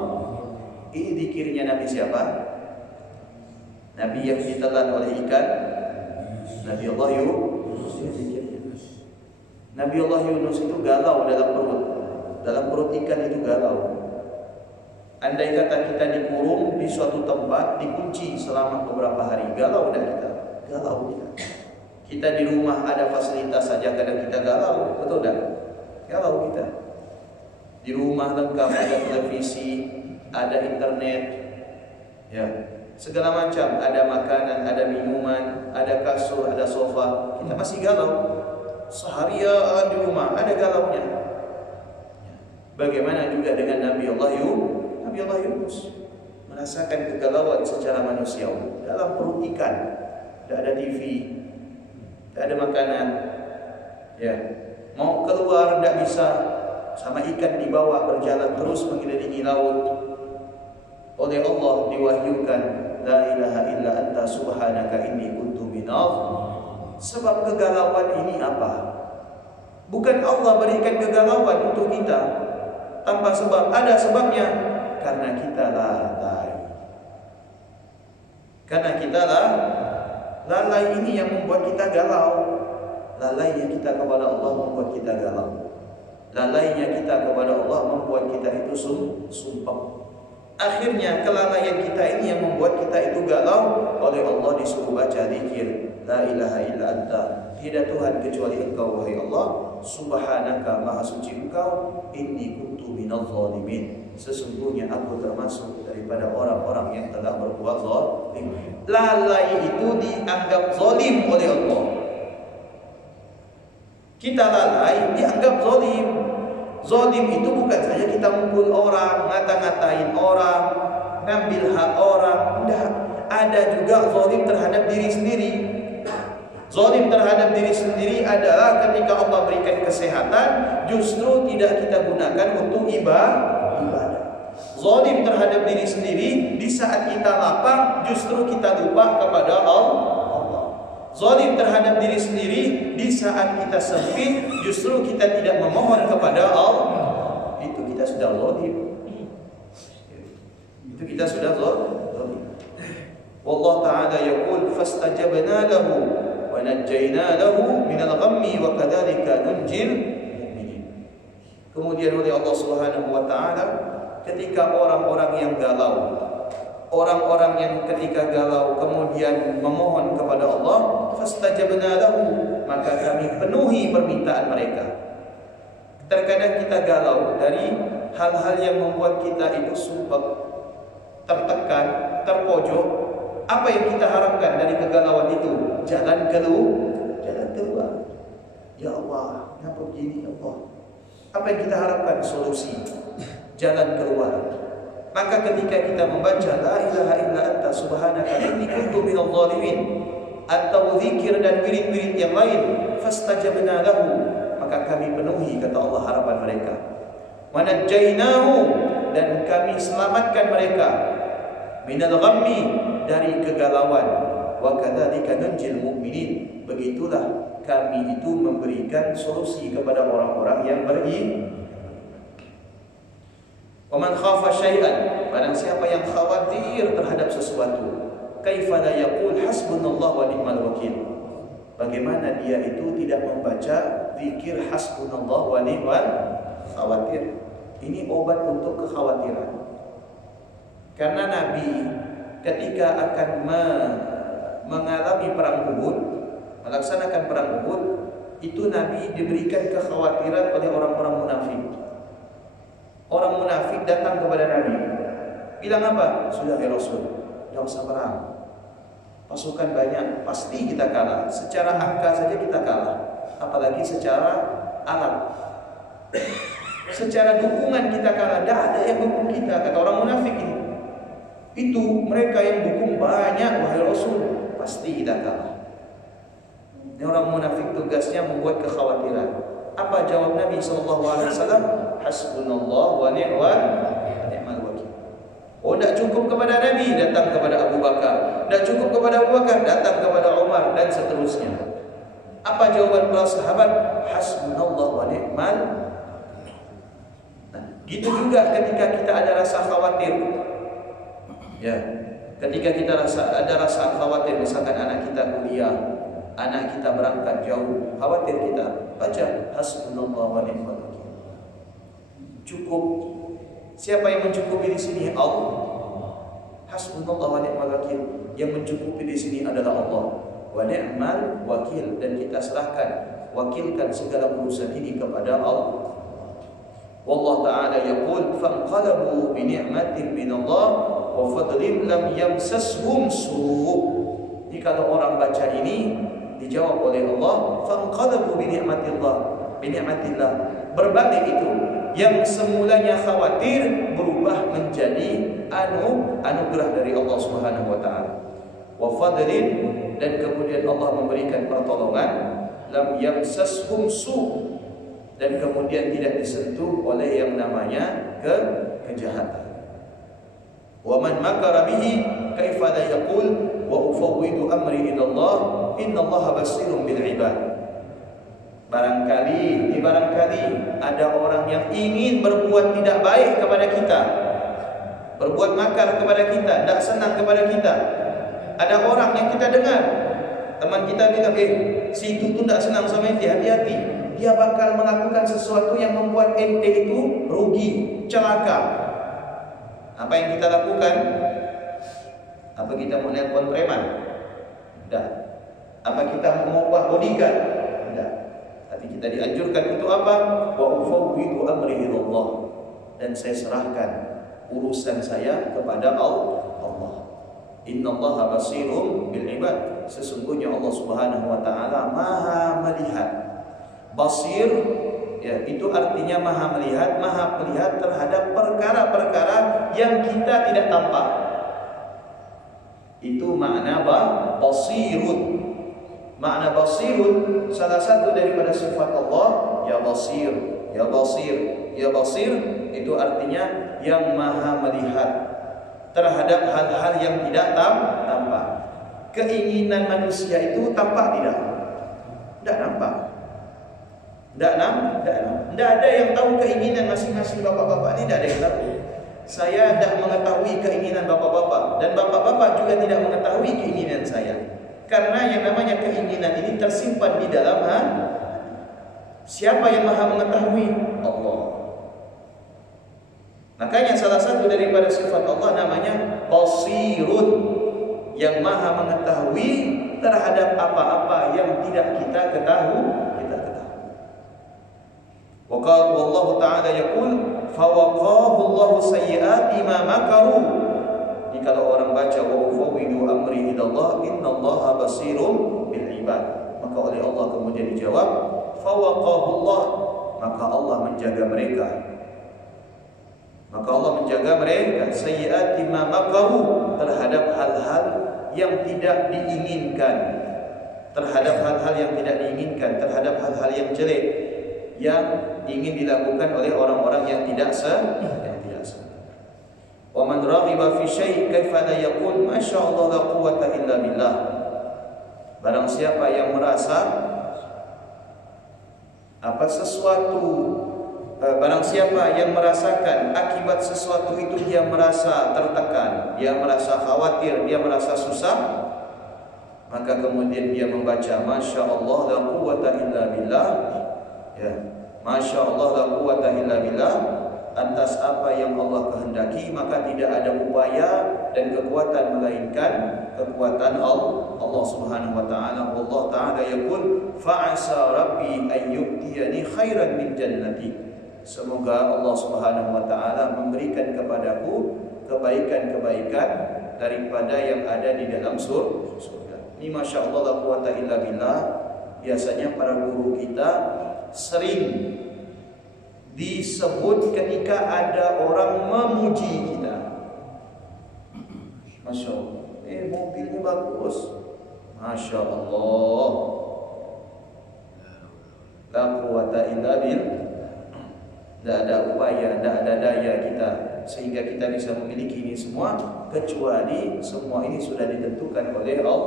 Ini zikirnya Nabi siapa? Nabi yang ditelan oleh ikan, Nabi Allah Yunus. Nabi Allah Yunus itu galau dalam perut ikan itu galau. Andai kata kita dikurung di suatu tempat, dikunci selama beberapa hari, galau dah kita. Galau kita. Kita di rumah ada fasilitas saja kadang kita galau, betul tak? Galau kita. Di rumah lengkap, ada televisi, ada internet, ya, segala macam, ada makanan, ada minuman, ada kasur, ada sofa. Kita masih galau. Seharian di rumah ada galaunya. Bagaimana juga dengan Nabi Allah Yunus merasakan kegalauan secara manusiawi dalam perut ikan. Tidak ada TV, tidak ada makanan, ya, mau keluar tidak bisa, sama ikan dibawa berjalan terus mengelilingi laut. Oleh Allah diwahyukan, la ilaha illa anta subhanaka inni kuntu minadh. Sebab kegalauan ini apa? Bukan Allah berikan kegalauan untuk kita tanpa sebab, ada sebabnya. Karena kita lalai. Karena kita lalai ini yang membuat kita galau. Lalainya kita kepada Allah membuat kita galau. Lalainya kita kepada Allah membuat kita itu sumpah. Akhirnya kelalaian kita ini yang membuat kita itu galau. Oleh Allah disuruh baca zikir, la ilaha illa anta, tidak Tuhan kecuali Engkau wahai Allah, subhanaka, maha suci Engkau, inni kuntu minadh dhalimin, sesungguhnya aku termasuk daripada orang-orang yang telah berbuat zalim. Lalai itu dianggap zalim oleh Allah. Kita lalai dianggap zalim. Zalim itu bukan saja kita mukul orang, ngata-ngatain orang, ngambil hak orang. Tidak. Ada juga zalim terhadap diri sendiri. Zalim terhadap diri sendiri adalah ketika Allah berikan kesehatan, justru tidak kita gunakan untuk ibadah. Zalim terhadap diri sendiri, di saat kita lapar, justru kita lupa kepada Allah. Zalim terhadap diri sendiri, di saat kita sempit, justru kita tidak memohon kepada Allah. Itu kita sudah zalim. Itu kita sudah zalim. Wallah Ta'ala yaqul fastajabna lahu wa najjayna lahu minal ghammi wa kadzalika nunjil mu'minin. Kemudian oleh Allah Subhanahu wa taala, ketika orang-orang yang galau, orang-orang yang ketika galau kemudian memohon kepada Allah, fastajabna lahu, maka kami penuhi permintaan mereka. Terkadang kita galau dari hal-hal yang membuat kita itu sumpah, tertekan, terpojok. Apa yang kita harapkan dari kegalauan itu? Jalan keluar. Ya Allah, kenapa begini ya Allah? Apa yang kita harapkan? Solusi, jalan keluar. Maka ketika kita membaca la ilaha illa anta subhanaka inni kuntu minadh dhalimin, atau zikir dan wirid-wirid yang lain, fastajabna lahu, maka kami penuhi, kata Allah, harapan mereka. Wa najjaynahu, dan kami selamatkan mereka, minal ghammi, dari kegalauan, wa kadzalika nunjil mu'minin, begitulah kami itu memberikan solusi kepada orang-orang yang beriman. Wa man khafa syai'an, barang siapa yang khawatir terhadap sesuatu, kaifa la yaqul hasbunallah wa ni'mal wakil, bagaimana dia itu tidak membaca zikir hasbunallah wa ni'mal khawatir. Ini obat untuk kekhawatiran. Karena Nabi ketika akan mengalami perang Uhud, melaksanakan perang Uhud, itu Nabi diberikan kekhawatiran oleh orang-orang munafik. Orang munafik datang kepada Nabi, bilang apa? Sudah ya Rasul, tidak usah perang. Pasukan banyak, pasti kita kalah. Secara angka saja kita kalah, apalagi secara alat. Secara dukungan kita kalah, tidak ada yang dukung kita, kata orang munafik ini. Itu mereka yang dukung banyak, wahai Rasul, pasti kita kalah. Ini orang munafik tugasnya membuat kekhawatiran. Apa jawab Nabi SAW? Hasbunallah wa ni'mal wakil. Oh, tidak cukup kepada Nabi, datang kepada Abu Bakar. Tidak cukup kepada Abu Bakar, datang kepada Umar, dan seterusnya. Apa jawaban para sahabat? Hasbunallah wa ni'mal. Nah, gitu juga ketika kita ada rasa khawatir. Ya, ketika kita ada rasa khawatir, misalkan anak kita kuliah, anak kita berangkat jauh, khawatir kita, baca hasbunallah wa ni'mal wakil. Cukup. Siapa yang mencukupi di sini? Allah. Hasbunallah wa ni'mal wakil. Yang mencukupi di sini adalah Allah. Wa ni'mal wakil, dan kita serahkan, wakilkan segala urusan ini kepada Allah. Wallahu ta'ala yaqul fanqalabu bi ni'matin minallah wa fadlin lam yamsashum su'. Jadi kalau orang baca ini dijawab oleh Allah, fanqalabu bi ni'matillah. Berbalik itu, yang semulanya khawatir berubah menjadi anugerah dari Allah Subhanahu wa taala. Wa fadlin, dan kemudian Allah memberikan pertolongan, lam yamsashum su', dan kemudian tidak disentuh oleh yang namanya kejahatan. Wa man makara bihi kaifa la yaqul wa ufawwidu amri ila Allah innallaha basirun bil ibad. Barangkali ada orang yang ingin berbuat tidak baik kepada kita, berbuat makar kepada kita, tidak senang kepada kita. Ada orang yang kita dengar, teman kita bilang, si itu tidak senang sama ente, hati-hati. Dia bakal melakukan sesuatu yang membuat ente itu rugi, celaka. Apa yang kita lakukan? Apa kita mau nelpon preman? Tidak. Apa kita mau mengubah bodyguard? Tidak. Tapi kita dianjurkan untuk apa? Wa ufawwidu amri ilallah, dan saya serahkan urusan saya kepada Allah. Innallaha basirun bil ibad. Sesungguhnya Allah Subhanahu wa taala Maha melihat. Basir, ya, itu artinya maha melihat terhadap perkara-perkara yang kita tidak tampak. Itu makna basirun. Makna basirun salah satu daripada sifat Allah, ya basir, ya basir, ya basir, itu artinya yang maha melihat terhadap hal-hal yang tidak tampak. Keinginan manusia itu tampak tidak? Tidak nampak. Tidak ada yang tahu keinginan masing-masing bapak-bapak ini, tidak ada yang tahu. Saya tidak mengetahui keinginan bapak-bapak, dan bapak-bapak juga tidak mengetahui keinginan saya. Karena yang namanya keinginan ini tersimpan di dalam hati. Siapa yang maha mengetahui? Allah. Makanya salah satu daripada sifat Allah namanya basirun, yang maha mengetahui terhadap apa-apa yang tidak kita ketahui. Waqala wallahu ta'ala yaqul fawaqahu Allahu sayyi'ati ma makaru. Jadi kalau orang baca wa ufawwidu amri ila Allah innallaha basirun bil ibad, maka oleh Allah kemudian dijawab fawaqahu Allah, maka Allah menjaga mereka. Maka Allah menjaga mereka sayyi'ati ma makaru, terhadap hal-hal yang tidak diinginkan, terhadap hal-hal yang tidak diinginkan, terhadap hal-hal yang jelek yang ingin dilakukan oleh orang-orang yang tidak sah. Wa man raghiba fi syai' kaifa la yaqul masyaallah la quwwata illa billah. Barang siapa yang merasa barang siapa yang merasakan akibat sesuatu itu dia merasa tertekan, dia merasa khawatir, dia merasa susah, maka kemudian dia membaca masyaallah la quwwata illa billah. Ya, Masya Allah la quwwata illa billah. atas apa yang Allah kehendaki, maka tidak ada upaya dan kekuatan melainkan kekuatan Allah Subhanahu wa taala. Allah taala yaqul fa'asa rabbi an yu'tiyani khairan min jannati. Semoga Allah Subhanahu wa taala memberikan kepadaku kebaikan-kebaikan daripada yang ada di dalam surga. Ini Masya Allah la quwata illa billah. Biasanya para guru kita sering disebut ketika ada orang memuji kita. Masya Allah, mobilnya bagus. Masya Allah, la quwata illa billah. Tidak ada upaya, tidak ada daya kita sehingga kita bisa memiliki ini semua, kecuali semua ini sudah ditentukan oleh Allah.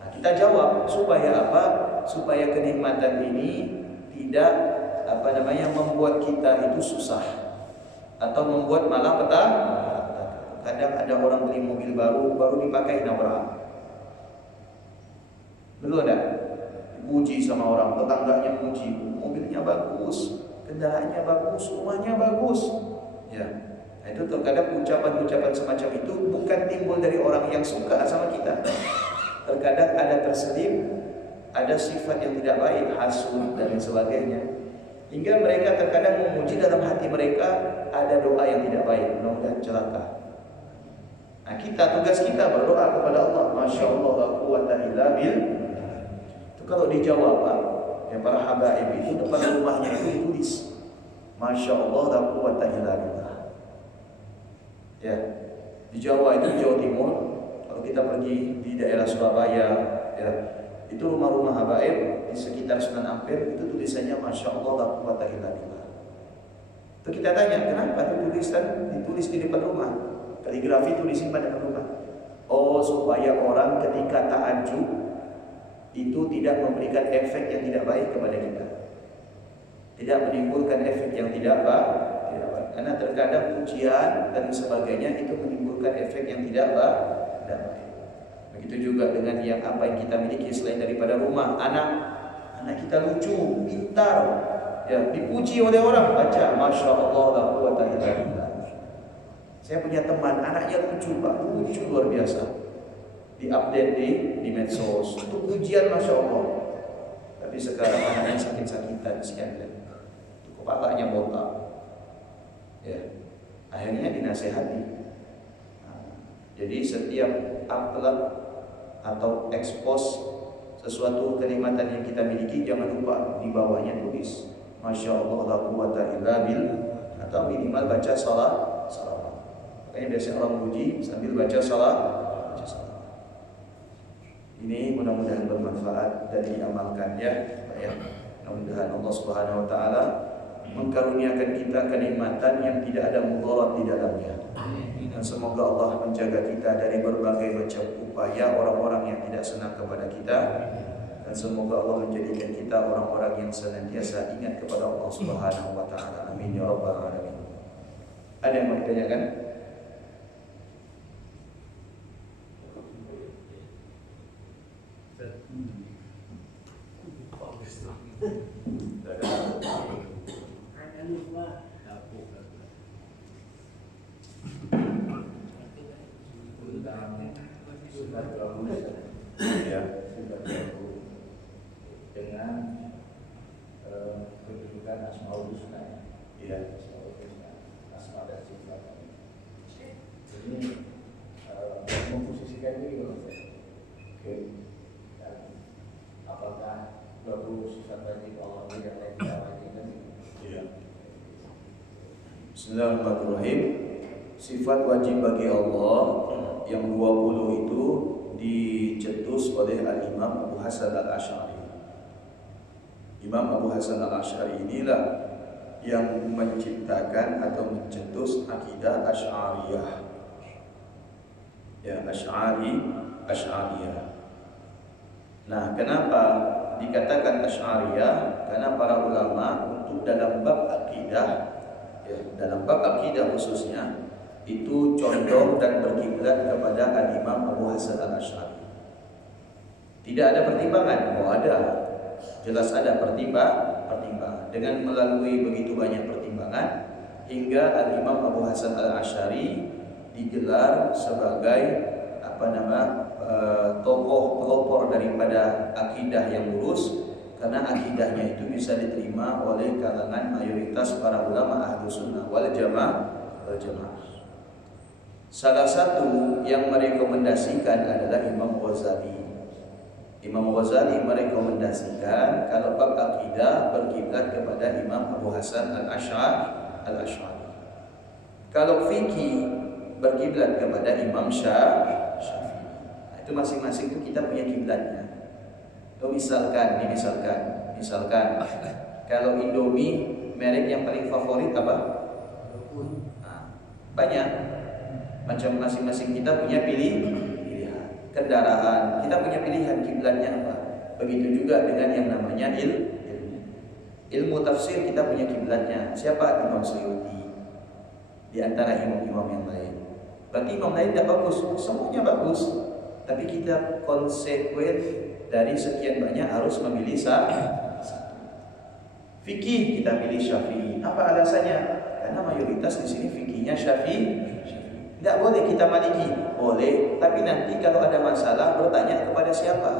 Nah, kita jawab supaya apa? Supaya kenikmatan ini tidak membuat kita itu susah atau membuat malah petaka. Kadang ada orang beli mobil baru dipakai nabrak. Belum ada dipuji sama orang, tetangganya puji, mobilnya bagus, kendaraannya bagus, rumahnya bagus. Ya, nah, itu terkadang ucapan-ucapan semacam itu bukan timbul dari orang yang suka sama kita. Terkadang ada terselip, ada sifat yang tidak baik, hasud dan sebagainya. Hingga mereka terkadang memuji dalam hati mereka ada doa yang tidak baik, mudah-mudahan celaka. Nah, tugas kita berdoa kepada Allah. Masya Allah la quwata illa billah. Itu kalau dijawab, Pak, ya para habaib itu depan rumahnya itu ditulis Masya Allah la quwata illa billah. Ya, di Jawa itu, Jawa Timur, kalau kita pergi di daerah Surabaya, ya, itu rumah-rumah habaib di sekitar Sunan Ampel itu tulisannya Masya Allah la quwata illa billah. Itu kita tanya, kenapa itu ditulis di depan rumah? Kaligrafi itu disimpan di depan rumah. Oh, supaya orang ketika ta'ajub itu tidak memberikan efek yang tidak baik kepada kita, tidak menimbulkan efek yang tidak baik. Karena terkadang ujian dan sebagainya itu menimbulkan efek yang tidak baik. Begitu juga dengan yang apa yang kita miliki selain daripada rumah. Anak kita lucu, pintar, ya, dipuji oleh orang, baca Masya Allah la quwata illa billah. Saya punya teman, anaknya lucu, Pak, lucu luar biasa. Diupdate di medsos, itu pujian Masya Allah. Tapi sekarang anaknya sakit-sakitan, sekian, kepalanya botak. Ya, akhirnya dinasehati. Jadi setiap upload atau expose sesuatu kenikmatan yang kita miliki, jangan lupa di bawahnya tulis Masya Allah la quwata illa billah, atau minimal baca salawat. Makanya biasanya orang puji sambil baca salawat. Ini mudah-mudahan bermanfaat dan diamalkan, ya. Mudah-mudahan Allah Subhanahu wa taala mengkaruniakan kita kenikmatan yang tidak ada mudarat di dalamnya. Dan semoga Allah menjaga kita dari berbagai macam upaya orang-orang yang tidak senang kepada kita. Dan semoga Allah menjadikan kita orang-orang yang senantiasa ingat kepada Allah Subhanahu wa taala. Amin ya rabbal alamin. Ada yang mau ditanyakan? Dengan kedudukan Asmaul Husna, ya, Asmaul Husna, asma dan sifat. Ini memposisikan diri, oke. Dan apakah baru sifat wajib Allah yang lain tidak wajib? Iya. Bismillahirrahmanirrahim. Sifat wajib bagi Allah yang 20 itu dicetus oleh Al-Imam Abu Hasan Al-Asy'ari. Imam Abu Hasan Al-Asy'ari inilah yang menciptakan atau mencetus akidah Asy'ariyah. Ya, Asy'ariyah. Nah, kenapa dikatakan Asy'ariyah? Karena para ulama untuk dalam bab akidah, ya, dalam bab akidah khususnya itu condong dan berkiblat kepada Al-Imam Abu Hasan Al-Asy'ari. Tidak ada pertimbangan, ada. Jelas ada pertimbangan. Dengan melalui begitu banyak pertimbangan, hingga Al-Imam Abu Hasan Al-Asy'ari digelar sebagai tokoh pelopor daripada akidah yang lurus, karena akidahnya itu bisa diterima oleh kalangan mayoritas para ulama Ahlus Sunnah wal Jamaah. Salah satu yang merekomendasikan adalah Imam Ghazali. Imam Ghazali merekomendasikan kalau bab akidah berkiblat kepada Imam Abu Hasan Al-Asy'ari. Kalau fikih berkiblat kepada Imam Syafi'i. Itu masing-masing itu kita punya kiblatnya. Misalkan kalau Indomie merek yang paling favorit apa? Banyak. Macam masing-masing kita punya pilihan. Kendaraan, kita punya pilihan kiblatnya apa? Begitu juga dengan yang namanya ilmu tafsir, kita punya kiblatnya. Siapa? Imam Suyuti. Di antara imam-imam yang lain. Berarti imam lain tidak bagus, semuanya bagus. Tapi kita konsekuen dari sekian banyak harus memilih satu. Fikih kita pilih Syafi'i. Apa alasannya? Karena mayoritas di sini fikihnya Syafi'i. Tidak boleh kita Maliki, boleh. Tapi nanti kalau ada masalah bertanya kepada siapa?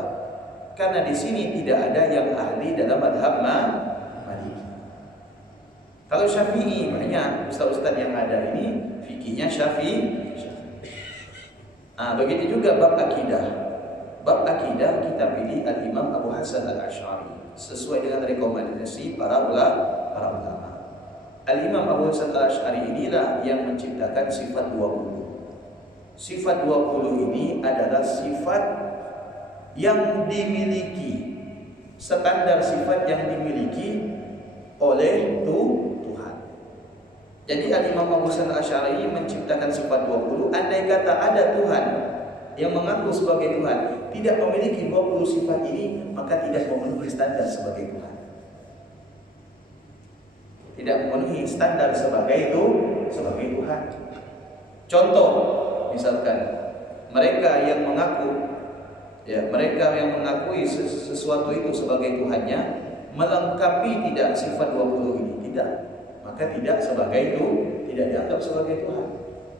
Karena di sini tidak ada yang ahli dalam madhab Maliki. Kalau Syafi'i banyak ustaz-ustaz yang ada ini fikihnya Syafi'i. Begitu juga bab akidah. Bab akidah kita pilih Al-Imam Abu Hasan Al-Asy'ari sesuai dengan rekomendasi para ulama. Al-Imam Abu Hasan Al-Asy'ari inilah yang menciptakan sifat 20. Sifat 20 ini adalah sifat yang dimiliki, standar sifat yang dimiliki oleh Tuhan. Jadi Al-Imam Abu Hasan Al-Asy'ari menciptakan sifat 20. Andai kata ada Tuhan yang mengaku sebagai Tuhan tidak memiliki 20 sifat ini, maka tidak memenuhi standar sebagai Tuhan. Tidak memenuhi standar sebagai Tuhan. Contoh, misalkan mereka yang mengakui sesuatu itu sebagai Tuhannya melengkapi tidak sifat 20 ini, tidak. Maka tidak sebagai itu, tidak dianggap sebagai Tuhan.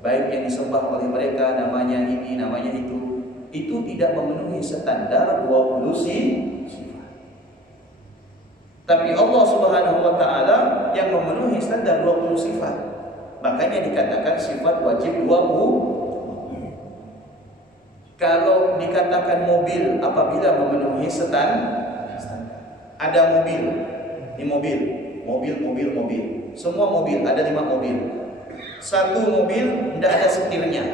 Baik yang disembah oleh mereka, namanya ini, namanya itu tidak memenuhi standar 20 sifat. Tapi Allah Subhanahu wa taala yang memenuhi standar 20 sifat. Makanya dikatakan sifat wajib 20. Kalau dikatakan mobil apabila memenuhi standar. Ada mobil. Ini mobil. Semua mobil, ada 5 mobil. Satu mobil tidak ada setirnya.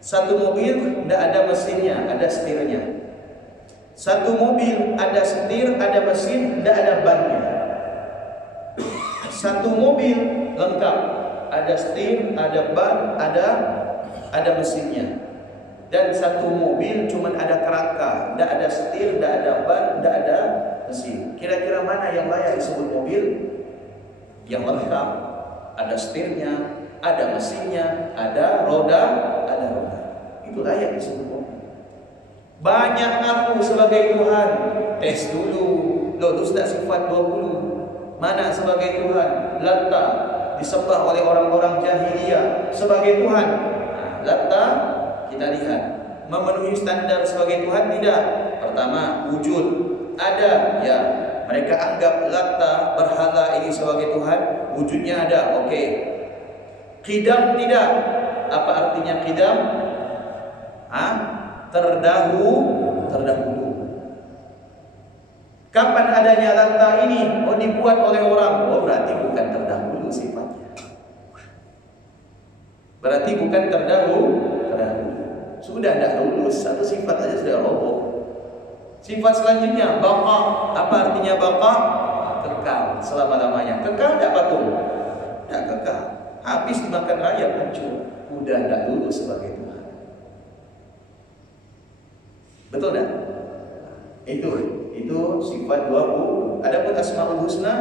Satu mobil tidak ada mesinnya, ada setirnya. Satu mobil ada setir, ada mesin, tidak ada bannya. Satu mobil lengkap, ada setir, ada ban, ada mesinnya. Dan satu mobil cuma ada kerangka, tidak ada setir, tidak ada ban, tidak ada mesin. Kira-kira mana yang layak disebut mobil? Yang lengkap, ada setirnya, ada mesinnya, ada roda. Itu layak disebut mobil. Banyak ngaku sebagai Tuhan, tes dulu, lulus tak sifat 20. Mana sebagai Tuhan? Latta, disembah oleh orang-orang jahiliyah sebagai Tuhan. Latta kita lihat memenuhi standar sebagai Tuhan tidak. Pertama, wujud ada, ya. Mereka anggap Latta, berhala ini sebagai Tuhan, wujudnya ada, oke. Qidam tidak. Apa artinya qidam? Terdahulu. Kapan adanya Latta ini? Dibuat oleh orang. Berarti bukan terdahulu sifatnya. Berarti bukan terdahulu. Sudah tidak lulus, satu sifat saja sudah roboh. Sifat selanjutnya baqa. Apa artinya baqa? Kekal selama-lamanya. Kekal tidak patung? Tidak kekal. Habis dimakan rayap hancur. Sudah tidak lulus sebagai Tuhan. Betul tak? Itu sifat 20. Adapun Asmaul Husna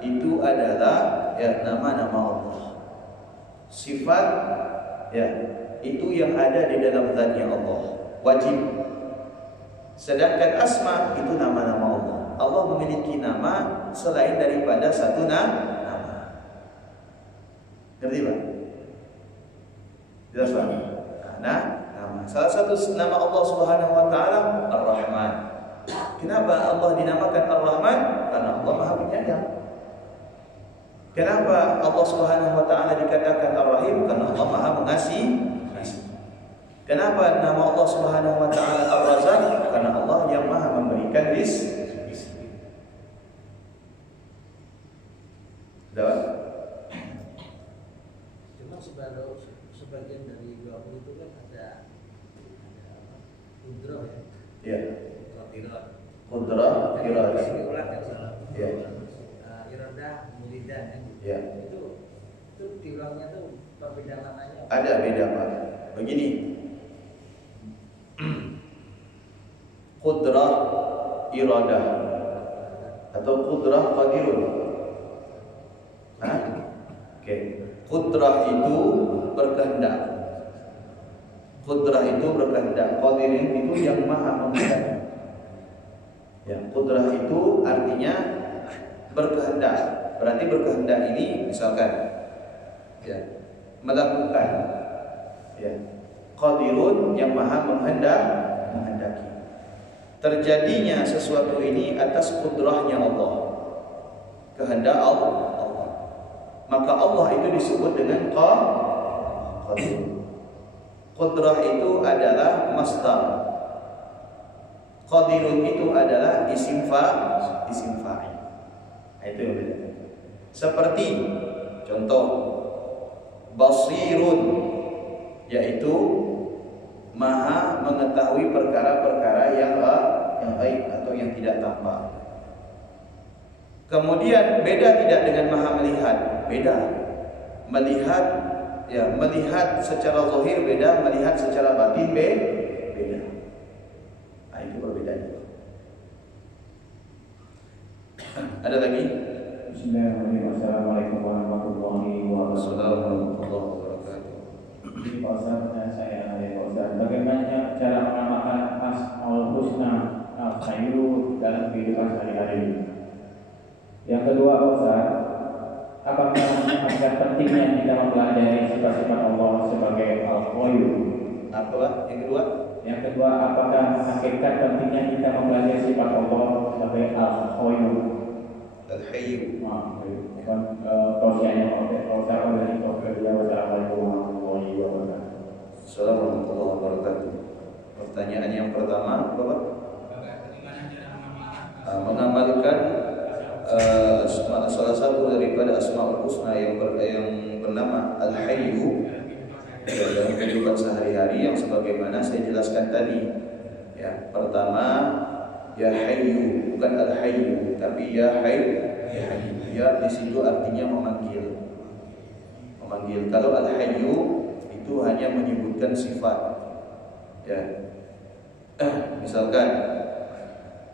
itu adalah ya nama-nama Allah. Sifat ya itu yang ada di dalam zatnya Allah, wajib. Sedangkan asma itu nama-nama Allah. Allah memiliki nama selain daripada satu nama. Ngerti Pak? Jelas Pak? Nah, salah satu nama Allah Subhanahu wa taala Ar-Rahman. Kenapa Allah dinamakan Ar-Rahman? Karena Allah Maha Penyayang. Kenapa Allah Subhanahu wa taala dikatakan Ar-Rahim? Karena Allah Maha Mengasihi. Kenapa nama Allah Subhanahu wa taala Ar-Razzaq? Karena Allah yang Maha memberikan rizki. Cuma sebagian dari 20 itu kan ada kudrah ya. Iya. Kudrah, iradah. Iya. Iradah, mulidan kan. Iya. Itu diulangnya tuh perbedaan namanya. Ada beda Pak. Begini. Qudrah iradah atau qudrah qadirun. Oke. Qudrah itu berkehendak. Qudrah itu berkehendak. Qadirun itu yang Maha menghendaki. Ya, qudrah itu artinya berkehendak. Berarti berkehendak ini misalkan ya, melakukan ya. Qadirun yang Maha menghendaki. Terjadinya sesuatu ini atas kudrahnya Allah, kehendak Allah. Maka Allah itu disebut dengan qadir. Qudrah itu adalah masdar. Qadirun itu adalah isim fa'il. Itu yang beda. Seperti contoh basirun, yaitu Maha mengetahui perkara-perkara yang gaib atau yang tidak tampak. Kemudian beda tidak dengan Maha melihat? Beda. Melihat ya, melihat secara zahir beda, melihat secara batin beda. Nah, itu perbedaannya. Ada lagi? Bismillahirrahmanirrahim. Assalamualaikum warahmatullahi wabarakatuh. Ini Pak Ustaz, saya Pak Ustaz, bagaimana cara mengamalkan Asmaul Husna Al-Hayyu dalam kehidupan sehari-hari? Yang kedua Pak Ustaz, apakah ada pentingnya kita mempelajari sifat-sifat Allah sebagai Al-Hayyu? Apa? Yang kedua? Yang kedua, apakah hakikat pentingnya kita mempelajari sifat Allah sebagai Al-Hayyu? Al-Hayyu. Assalamualaikum warahmatullahi wabarakatuh. Pertanyaan yang pertama, Bapak, mengamalkan salah satu daripada Asmaul Husna yang bernama Al-Hayyu dalam kehidupan sehari-hari yang sebagaimana saya jelaskan tadi. Ya, pertama, ya Hayyu, bukan Al-Hayyu, tapi ya Hayyu. Ya di situ artinya memanggil. Kalau Al-Hayyu itu hanya menyebutkan sifat. Ya. Misalkan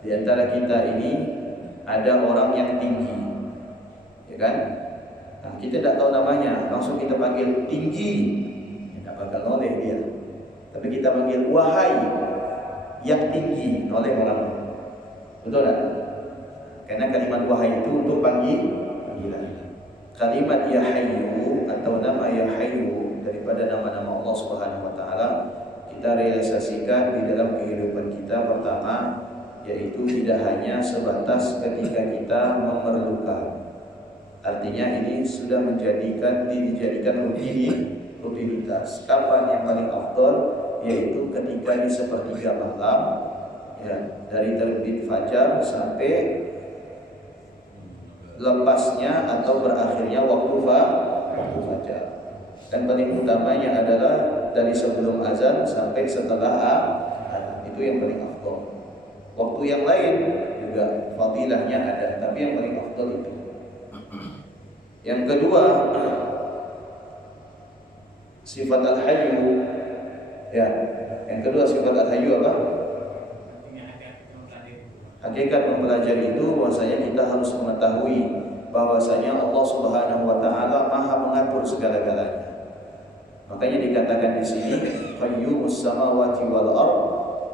di antara kita ini ada orang yang tinggi, ya kan? Nah, kita tidak tahu namanya, langsung kita panggil tinggi, tidak bakal noleh dia. Tapi kita panggil wahai yang tinggi, noleh orang. Betul tak? Karena kalimat wahai itu untuk panggilan. Kalimat ya hayyu atau nama ya hayyu daripada nama-nama Allah Subhanahu wa taala kita realisasikan di dalam kehidupan kita. Pertama, yaitu tidak hanya sebatas ketika kita memerlukan. Artinya ini sudah dijadikan rutinitas. Kapan yang paling afdal? Yaitu ketika di sepertiga malam, ya, dari terbit fajar sampai lepasnya atau berakhirnya waktu fajar. Dan paling utamanya adalah dari sebelum azan sampai setelah azan. Itu yang paling afdal. Waktu yang lain juga fadilahnya ada, tapi yang paling afdal itu. Yang kedua, sifat Al-Hayyu. Ya, yang kedua sifat Al-Hayyu apa? Hakikat mempelajari itu bahwasanya kita harus mengetahui bahwasanya Allah Subhanahu wa taala Maha mengatur segala-galanya. Makanya dikatakan di sini Qayyumus samawati wal ardh.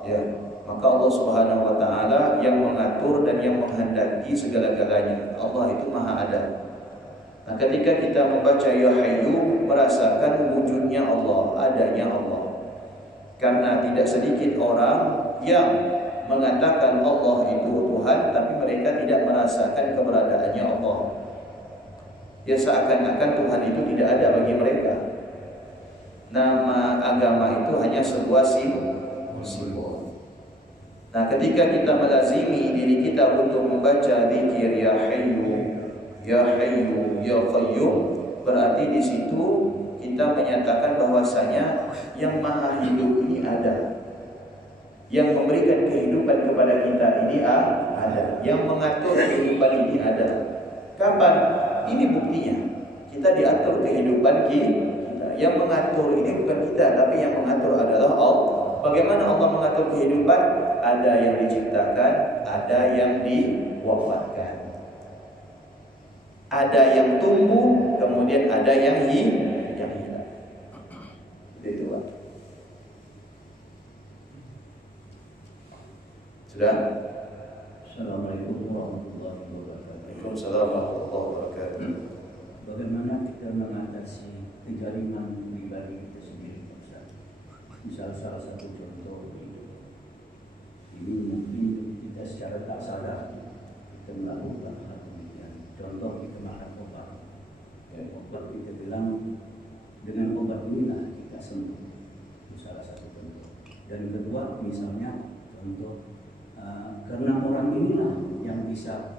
Ya, maka Allah Subhanahu wa taala yang mengatur dan yang menghendaki segala-galanya. Allah itu Maha ada. Nah, ketika kita membaca Ya Hayyu, merasakan wujudnya Allah, adanya Allah. Karena tidak sedikit orang yang mengatakan Allah itu Tuhan, tapi mereka tidak merasakan keberadaannya Allah. Ya, seakan-akan Tuhan itu tidak ada bagi mereka. Nama agama itu hanya sebuah simbol. Nah, ketika kita melazimi diri kita untuk membaca zikir Ya Hayyu, Ya Hayyu, Ya Qayyum, berarti di situ kita menyatakan bahwasanya yang Maha Hidup ini ada. Yang memberikan kehidupan kepada kita ini ada. Yang mengatur kehidupan ini ada. Kapan? Ini buktinya. Kita diatur kehidupan kita. Yang mengatur ini bukan kita, tapi yang mengatur adalah Allah. Bagaimana Allah mengatur kehidupan? Ada yang diciptakan, ada yang diwafatkan. Ada yang tumbuh, kemudian ada yang hilang. Itu Pak. Sudah? Assalamualaikum warahmatullahi wabarakatuh. Waalaikumsalam warahmatullahi wabarakatuh. Bagaimana kita mengatasi kejaliman pribadi kita sendiri, Ustaz? Misal salah satu contoh ini mungkin kita secara tak sadar kita melakukan hal demikian. Contoh kita makan obat. Obat kita bilang dengan obat inilah kita sembuh. Itu salah satu contoh. Dan kedua misalnya contoh karena orang inilah yang bisa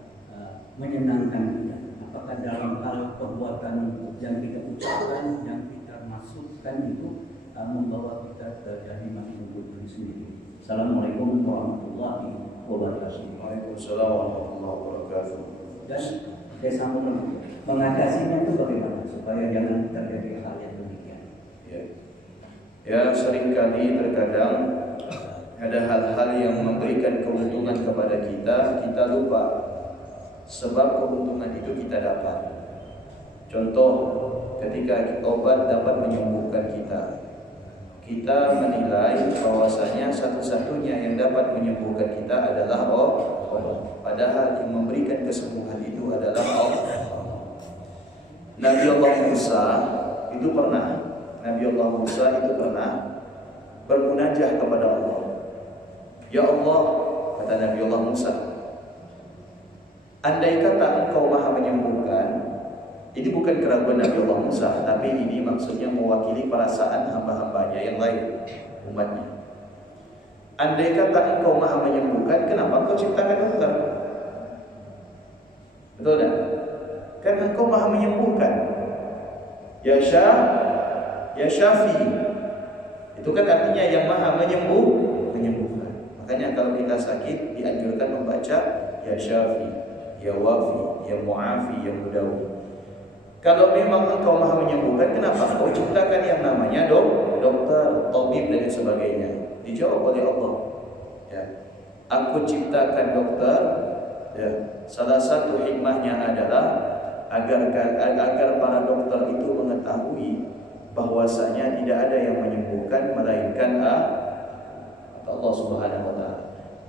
menyenangkan kita. Apakah dalam hal perbuatan yang kita ucapkan, yang kita maksudkan itu membawa kita ke jahannam itu sendiri. Assalamualaikum warahmatullahi wabarakatuh. Waalaikumsalam warahmatullahi wabarakatuh. Dan saya sambung mengatasinya itu bagaimana supaya jangan terjadi hal yang demikian. Ya, seringkali terkadang ada hal-hal yang memberikan keuntungan kepada kita lupa sebab keuntungan itu kita dapat. Contoh, ketika obat dapat menyembuhkan kita menilai bahwasanya satu-satunya yang dapat menyembuhkan kita adalah obat. Padahal yang memberikan kesembuhan itu adalah Allah. Nabi Allah Musa itu pernah bermunajah kepada Allah. Ya Allah, kata Nabi Allah Musa, andai kata Engkau Maha menyembuhkan, ini bukan keraguan Nabi Allah Musa, tapi ini maksudnya mewakili perasaan hamba-hambanya yang lain, umatnya. Andai kata Engkau Maha menyembuhkan, kenapa Engkau ciptakan dokter? Betul tak? Kan Engkau Maha menyembuhkan. Ya Syafi. Itu kan artinya yang Maha menyembuhkan. Makanya kalau kita sakit dianjurkan membaca Ya Syafi, Ya Wafi, Ya Mu'afi, Ya Mudawi. Kalau memang Engkau Maha menyembuhkan, kenapa Engkau ciptakan yang namanya dokter, tabib dan sebagainya? Dijawab oleh Allah. Ya, Aku ciptakan dokter. Ya, salah satu hikmahnya adalah agar para dokter itu mengetahui bahwasanya tidak ada yang menyembuhkan melainkan Allah Subhanahu wa taala,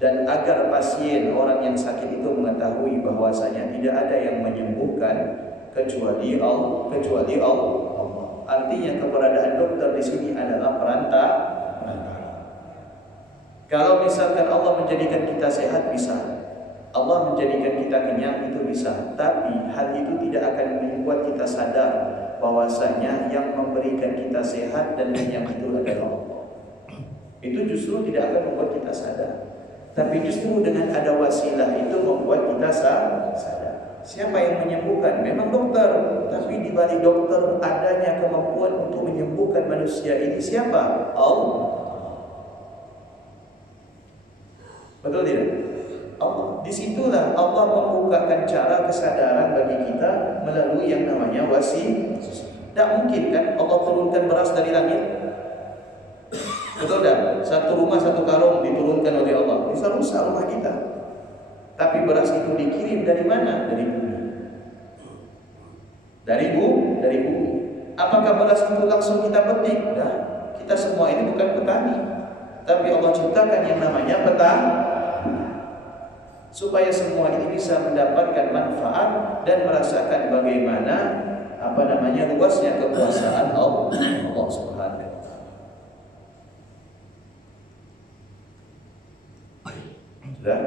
dan agar pasien orang yang sakit itu mengetahui bahwasanya tidak ada yang menyembuhkan kecuali Allah. Artinya keberadaan dokter di sini adalah perantara. Kalau misalkan Allah menjadikan kita sehat, bisa. Allah menjadikan kita kenyang, itu bisa. Tapi hal itu tidak akan membuat kita sadar bahwasanya yang memberikan kita sehat dan kenyang itu adalah Allah. Itu justru tidak akan membuat kita sadar. Tapi justru dengan ada wasilah itu membuat kita sadar. Siapa yang menyembuhkan? Memang dokter. Tapi di balik dokter adanya kemampuan untuk menyembuhkan manusia ini siapa? Allah. Betul tidak? Allah. Disitulah Allah membukakan cara kesadaran bagi kita melalui yang namanya wasilah. Tidak mungkin kan Allah turunkan beras dari langit? Betul tak? Satu rumah satu karung diturunkan oleh Allah, bisa rusak rumah kita. Tapi beras itu dikirim dari mana? Dari bumi. Dari bumi. Apakah beras itu langsung kita petik? Nah, kita semua ini bukan petani, tapi Allah ciptakan yang namanya petani. supaya semua ini bisa mendapatkan manfaat dan merasakan bagaimana luasnya kekuasaan Allah Subhanahu wa taala. Sudah?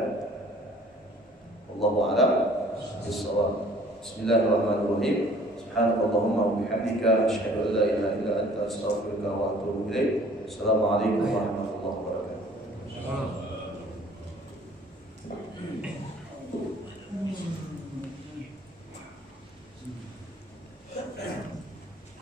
Wallahu a'lam bissawab. Bismillahirrahmanirrahim. Subhanakallahumma wa bihamdika asyhadu an la ilaha illa anta astaghfiruka wa atubu ilaik. Assalamualaikum warahmatullahi wabarakatuh.